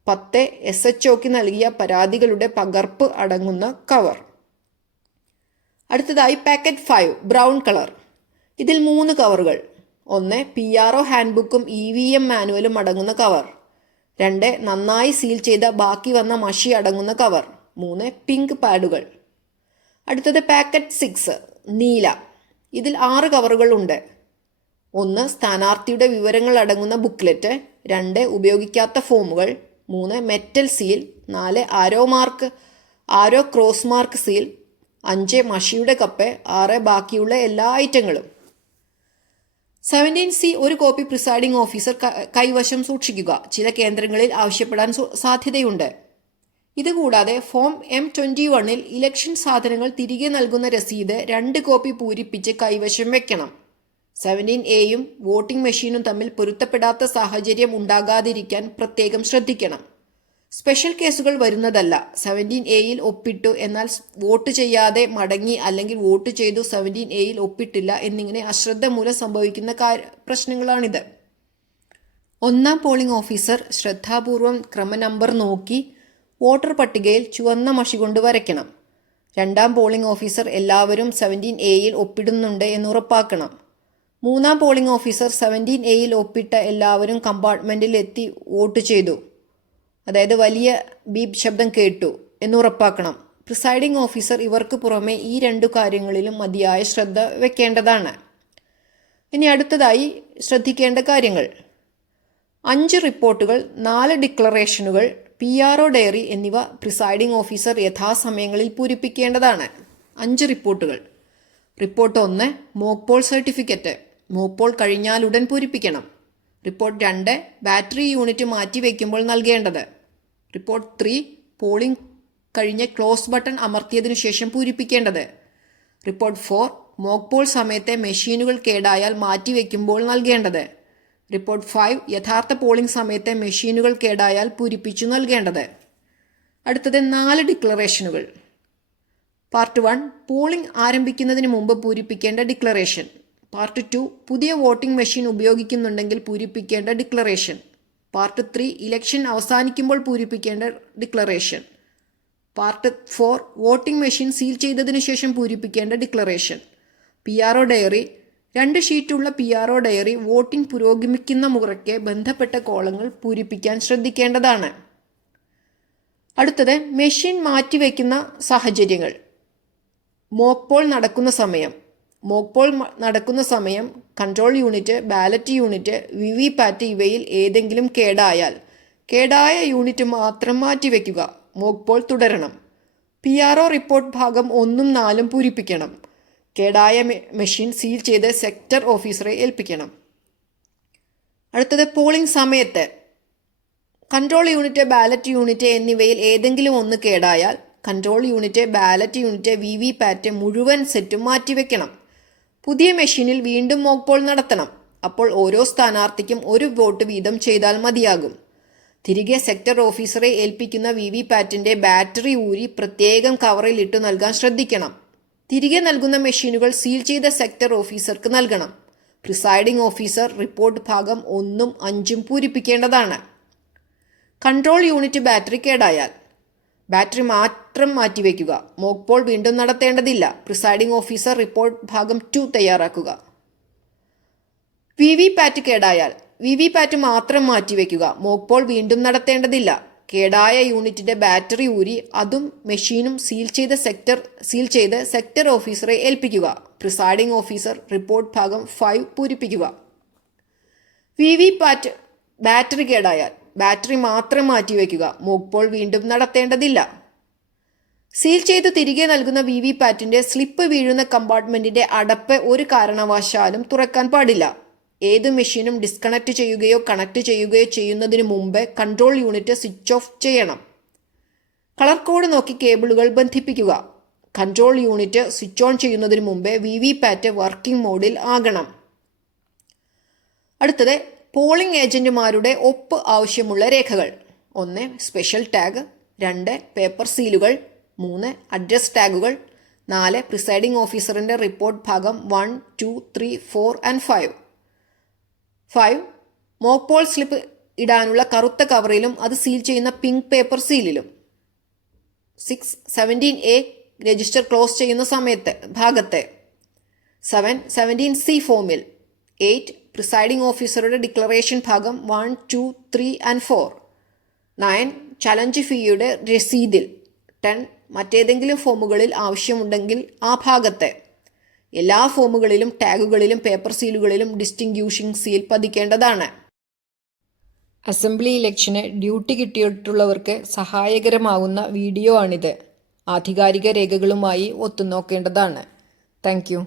10 SHOക്ക് നൽകിയ പരാതികളുടെ പകർപ്പ് അടങ്ങുന്ന കവർ. അടുത്തതായി പാക്കറ്റ് 5 ബ്രൗൺ കളർ. ഇതിൽ 3 കവറുകൾ. 1 PRO ഹാൻഡ്ബുക്കും EVM മാനുവലും അടങ്ങുന്ന കവർ. 2 നന്നായി സീൽ ചെയ്ത ബാക്കി വന്ന മഷി അടങ്ങുന്ന കവർ. 3 പിങ്ക് പാഡുകൾ. അടുത്തത് പാക്കറ്റ് 6 നീല. ഇതിൽ 6 കവറുകൾ ഉണ്ട്. 1 സ്ഥാനാർത്ഥിയുടെ വിവരങ്ങൾ അടങ്ങുന്ന ബുക്ക്ലെറ്റ്. 2 ഉപയോഗിക്കാത്ത ഫോമുകൾ. 3 metal seal. 4 arrow cross mark seal. 5 മഷിയുടെ കപ്പ്, 6 ബാക്കിയുള്ള എല്ലാ ഐറ്റങ്ങളും. 17C ഒരു കോപ്പി പ്രിസൈഡിംഗ് ഓഫീസർ കൈവശം സൂക്ഷിക്കുക. ചില കേന്ദ്രങ്ങളിൽ ആവശ്യപ്പെടാൻ സാധ്യതയുണ്ട്. ഇതുകൂടാതെ ഫോം M21 ഇലക്ഷൻ സാധനങ്ങൾ തിരികെ നൽകുന്ന രസീത് 2 കോപ്പി പൂരിപ്പിച്ച് കൈവശം വെക്കണം. 17Aയും വോട്ടിംഗ് മെഷീനും തമ്മിൽ പൊരുത്തപ്പെടാത്ത സാഹചര്യം ഉണ്ടാകാതിരിക്കാൻ പ്രത്യേകം ശ്രദ്ധിക്കണം. സ്പെഷ്യൽ കേസുകൾ വരുന്നതല്ല. 17Aയിൽ ഒപ്പിട്ടു എന്നാൽ വോട്ട് ചെയ്യാതെ മടങ്ങി, അല്ലെങ്കിൽ വോട്ട് ചെയ്തു 17Aയിൽ ഒപ്പിട്ടില്ല എന്നിങ്ങനെ അശ്രദ്ധ മൂലം സംഭവിക്കുന്ന പ്രശ്നങ്ങളാണിത്. 1-ാം പോളിംഗ് ഓഫീസർ ശ്രദ്ധാപൂർവം ക്രമനമ്പർ നോക്കി വോട്ടർ പട്ടികയിൽ ചുവന്ന മഷി കൊണ്ട് വരയ്ക്കണം. 2-ാം പോളിംഗ് ഓഫീസർ എല്ലാവരും 17Aയിൽ ഒപ്പിടുന്നുണ്ട് എന്ന് ഉറപ്പാക്കണം. 3-ാം പോളിംഗ് ഓഫീസർ 17Aയിൽ ഒപ്പിട്ട എല്ലാവരും കമ്പാർട്ട്മെന്റിൽ എത്തി വോട്ട് ചെയ്തു, അതായത് വലിയ ബീപ് ശബ്ദം കേട്ടു എന്ന് ഉറപ്പാക്കണം. പ്രിസൈഡിംഗ് ഓഫീസർ ഇവർക്ക് പുറമെ ഈ 2 കാര്യങ്ങളിലും മതിയായ ശ്രദ്ധ വെക്കേണ്ടതാണ്. ഇനി അടുത്തതായി ശ്രദ്ധിക്കേണ്ട കാര്യങ്ങൾ: 5 റിപ്പോർട്ടുകൾ, 4 ഡിക്ലറേഷനുകൾ, PRO ഡയറി എന്നിവ പ്രിസൈഡിംഗ് ഓഫീസർ യഥാസമയങ്ങളിൽ പൂരിപ്പിക്കേണ്ടതാണ്. 5 റിപ്പോർട്ടുകൾ. Report 1 mock Paul certificate, mock Paul കഴിഞ്ഞാലുടൻ പൂരിപ്പിക്കണം. റിപ്പോർട്ട് 2 ബാറ്ററി യൂണിറ്റ് മാറ്റിവെക്കുമ്പോൾ നൽകേണ്ടത്. റിപ്പോർട്ട് 3 പോളിംഗ് കഴിഞ്ഞ് ക്ലോസ് ബട്ടൺ അമർത്തിയതിനു ശേഷം പൂരിപ്പിക്കേണ്ടത്. റിപ്പോർട്ട് 4 മോക്ക് പോൾ സമയത്തെ മെഷീനുകൾ കേടായാൽ മാറ്റിവെക്കുമ്പോൾ നൽകേണ്ടത്. റിപ്പോർട്ട് 5 യഥാർത്ഥ പോളിംഗ് സമയത്തെ മെഷീനുകൾ കേടായാൽ പൂരിപ്പിച്ചു നൽകേണ്ടത്. അടുത്തത് 4 ഡിക്ലറേഷനുകൾ. പാർട്ട് 1 പോളിംഗ് ആരംഭിക്കുന്നതിന് മുമ്പ് പൂരിപ്പിക്കേണ്ട ഡിക്ലറേഷൻ. പാർട്ട് 2 പുതിയ വോട്ടിംഗ് മെഷീൻ ഉപയോഗിക്കുന്നുണ്ടെങ്കിൽ പൂരിപ്പിക്കേണ്ട ഡിക്ലറേഷൻ. പാർട്ട് 3 ഇലക്ഷൻ അവസാനിക്കുമ്പോൾ പൂരിപ്പിക്കേണ്ട declaration. Part 4 voting machine seal ചെയ്തതിനു ശേഷം പൂരിപ്പിക്കേണ്ട ഡിക്ലറേഷൻ. PRO diary. 2 ഷീറ്റുള്ള PRO ഡയറി വോട്ടിംഗ് പുരോഗമിക്കുന്ന മുറയ്ക്ക് ബന്ധപ്പെട്ട കോളങ്ങൾ പൂരിപ്പിക്കാൻ ശ്രദ്ധിക്കേണ്ടതാണ്. അടുത്തത് മെഷീൻ മാറ്റിവെക്കുന്ന സാഹചര്യങ്ങൾ. മോക്ക് പോൾ നടക്കുന്ന സമയം. മോക്ക് പോൾ നടക്കുന്ന സമയം control unit, ballot unit, VVPAT ഇവയിൽ ഏതെങ്കിലും കേടായാൽ കേടായ യൂണിറ്റ് മാത്രം മാറ്റിവെക്കുക. മോക്ക് പോൾ തുടരണം. PRO റിപ്പോർട്ട് ഭാഗം 1ഉം 4ഉം പൂരിപ്പിക്കണം. കേടായ മെഷീൻ സീൽ ചെയ്ത് സെക്ടർ ഓഫീസറെ ഏൽപ്പിക്കണം. അടുത്തത് പോളിംഗ് സമയത്ത് കൺട്രോൾ യൂണിറ്റ്, ബാലറ്റ് യൂണിറ്റ് എന്നിവയിൽ ഏതെങ്കിലും ഒന്ന് കേടായാൽ control unit, ballot unit, VVPAT മുഴുവൻ സെറ്റും മാറ്റിവെക്കണം. പുതിയ മെഷീനിൽ വീണ്ടും മോക്ക് പോൾ നടത്തണം. അപ്പോൾ ഓരോ സ്ഥാനാർത്ഥിക്കും 1 വോട്ട് വീതം ചെയ്താൽ മതിയാകും. തിരികെ സെക്ടർ ഓഫീസറെ ഏൽപ്പിക്കുന്ന VVPATന്റെ ബാറ്ററി ഊരി പ്രത്യേകം കവറിൽ ഇട്ടു നൽകാൻ ശ്രദ്ധിക്കണം. തിരികെ നൽകുന്ന മെഷീനുകൾ സീൽ ചെയ്ത സെക്ടർ ഓഫീസർക്ക് നൽകണം. പ്രിസൈഡിംഗ് ഓഫീസർ റിപ്പോർട്ട് ഭാഗം 1ഉം 5ഉം പൂരിപ്പിക്കേണ്ടതാണ്. കൺട്രോൾ യൂണിറ്റ് ബാറ്ററി കേടായാൽ ബാറ്ററി മാത്രം മാറ്റിവെക്കുക. മോക്ക് പോൾ വീണ്ടും നടത്തേണ്ടതില്ല. പ്രിസൈഡിംഗ് ഓഫീസർ റിപ്പോർട്ട് ഭാഗം 2 തയ്യാറാക്കുക. VVPAT കേടായാൽ VVPAT മാത്രം മാറ്റിവെക്കുക. മോക്ക് പോൾ വീണ്ടും നടത്തേണ്ടതില്ല. കേടായ യൂണിറ്റിന്റെ ബാറ്ററി ഊരി അതും മെഷീനും സീൽ ചെയ്ത് സെക്ടർ ഓഫീസറെ ഏൽപ്പിക്കുക. പ്രിസൈഡിംഗ് ഓഫീസർ റിപ്പോർട്ട് ഭാഗം 5 പൂരിപ്പിക്കുക. VVPAT ബാറ്ററി കേടായാൽ ബാറ്ററി മാത്രം മാറ്റിവെക്കുക. മോക്ക് പോൾ വീണ്ടും നടത്തേണ്ടതില്ല. സീൽ ചെയ്ത് തിരികെ നൽകുന്ന VVPATന്റെ സ്ലിപ്പ് വീഴുന്ന കമ്പാർട്ട്മെന്റിന്റെ അടപ്പ് ഒരു കാരണവശാലും തുറക്കാൻ പാടില്ല. ഏത് മെഷീനും ഡിസ്കണക്ട് ചെയ്യുകയോ കണക്ട് ചെയ്യുകയോ ചെയ്യുന്നതിന് മുമ്പ് കൺട്രോൾ യൂണിറ്റ് സ്വിച്ച് ഓഫ് ചെയ്യണം. കളർ കോഡ് നോക്കി കേബിളുകൾ ബന്ധിപ്പിക്കുക. കൺട്രോൾ യൂണിറ്റ് സ്വിച്ച് ഓൺ ചെയ്യുന്നതിന് മുമ്പ് VVPAT വർക്കിംഗ് മോഡിൽ ആകണം. അടുത്തത് പോളിംഗ് ഏജന്റുമാരുടെ ഒപ്പ് ആവശ്യമുള്ള രേഖകൾ. 1 സ്പെഷ്യൽ ടാഗ്, 2 പേപ്പർ സീലുകൾ, 3 അഡ്രസ് ടാഗുകൾ, 4 പ്രിസൈഡിംഗ് ഓഫീസറിന്റെ റിപ്പോർട്ട് ഭാഗം 1, 2, 3, 4 and 5 മോക്ക് പോൾ സ്ലിപ്പ് ഇടാനുള്ള കറുത്ത കവറിലും അത് സീൽ ചെയ്യുന്ന പിങ്ക് പേപ്പർ സീലിലും. 6 17A രജിസ്റ്റർ ക്ലോസ് ചെയ്യുന്ന ഭാഗത്തെ. 7 17C ഫോമിൽ. 8 പ്രിസൈഡിംഗ് ഓഫീസറുടെ ഡിക്ലറേഷൻ ഭാഗം 1, 2, 3 and 4. 9 ചലഞ്ച് ഫീയുടെ രസീതിൽ. 10 മറ്റേതെങ്കിലും ഫോമുകളിൽ ആവശ്യമുണ്ടെങ്കിൽ ആ ഭാഗത്തെ. എല്ലാ ഫോമുകളിലും ടാഗുകളിലും പേപ്പർ സീലുകളിലും ഡിസ്റ്റിങ്ക്യൂഷിംഗ് സീൽ പതിക്കേണ്ടതാണ്. അസംബ്ലി ഇലക്ഷന് ഡ്യൂട്ടി കിട്ടിയിട്ടുള്ളവർക്ക് സഹായകരമാകുന്ന വീഡിയോ ആണിത്. ആധികാരിക രേഖകളുമായി ഒത്തുനോക്കേണ്ടതാണ്. Thank you.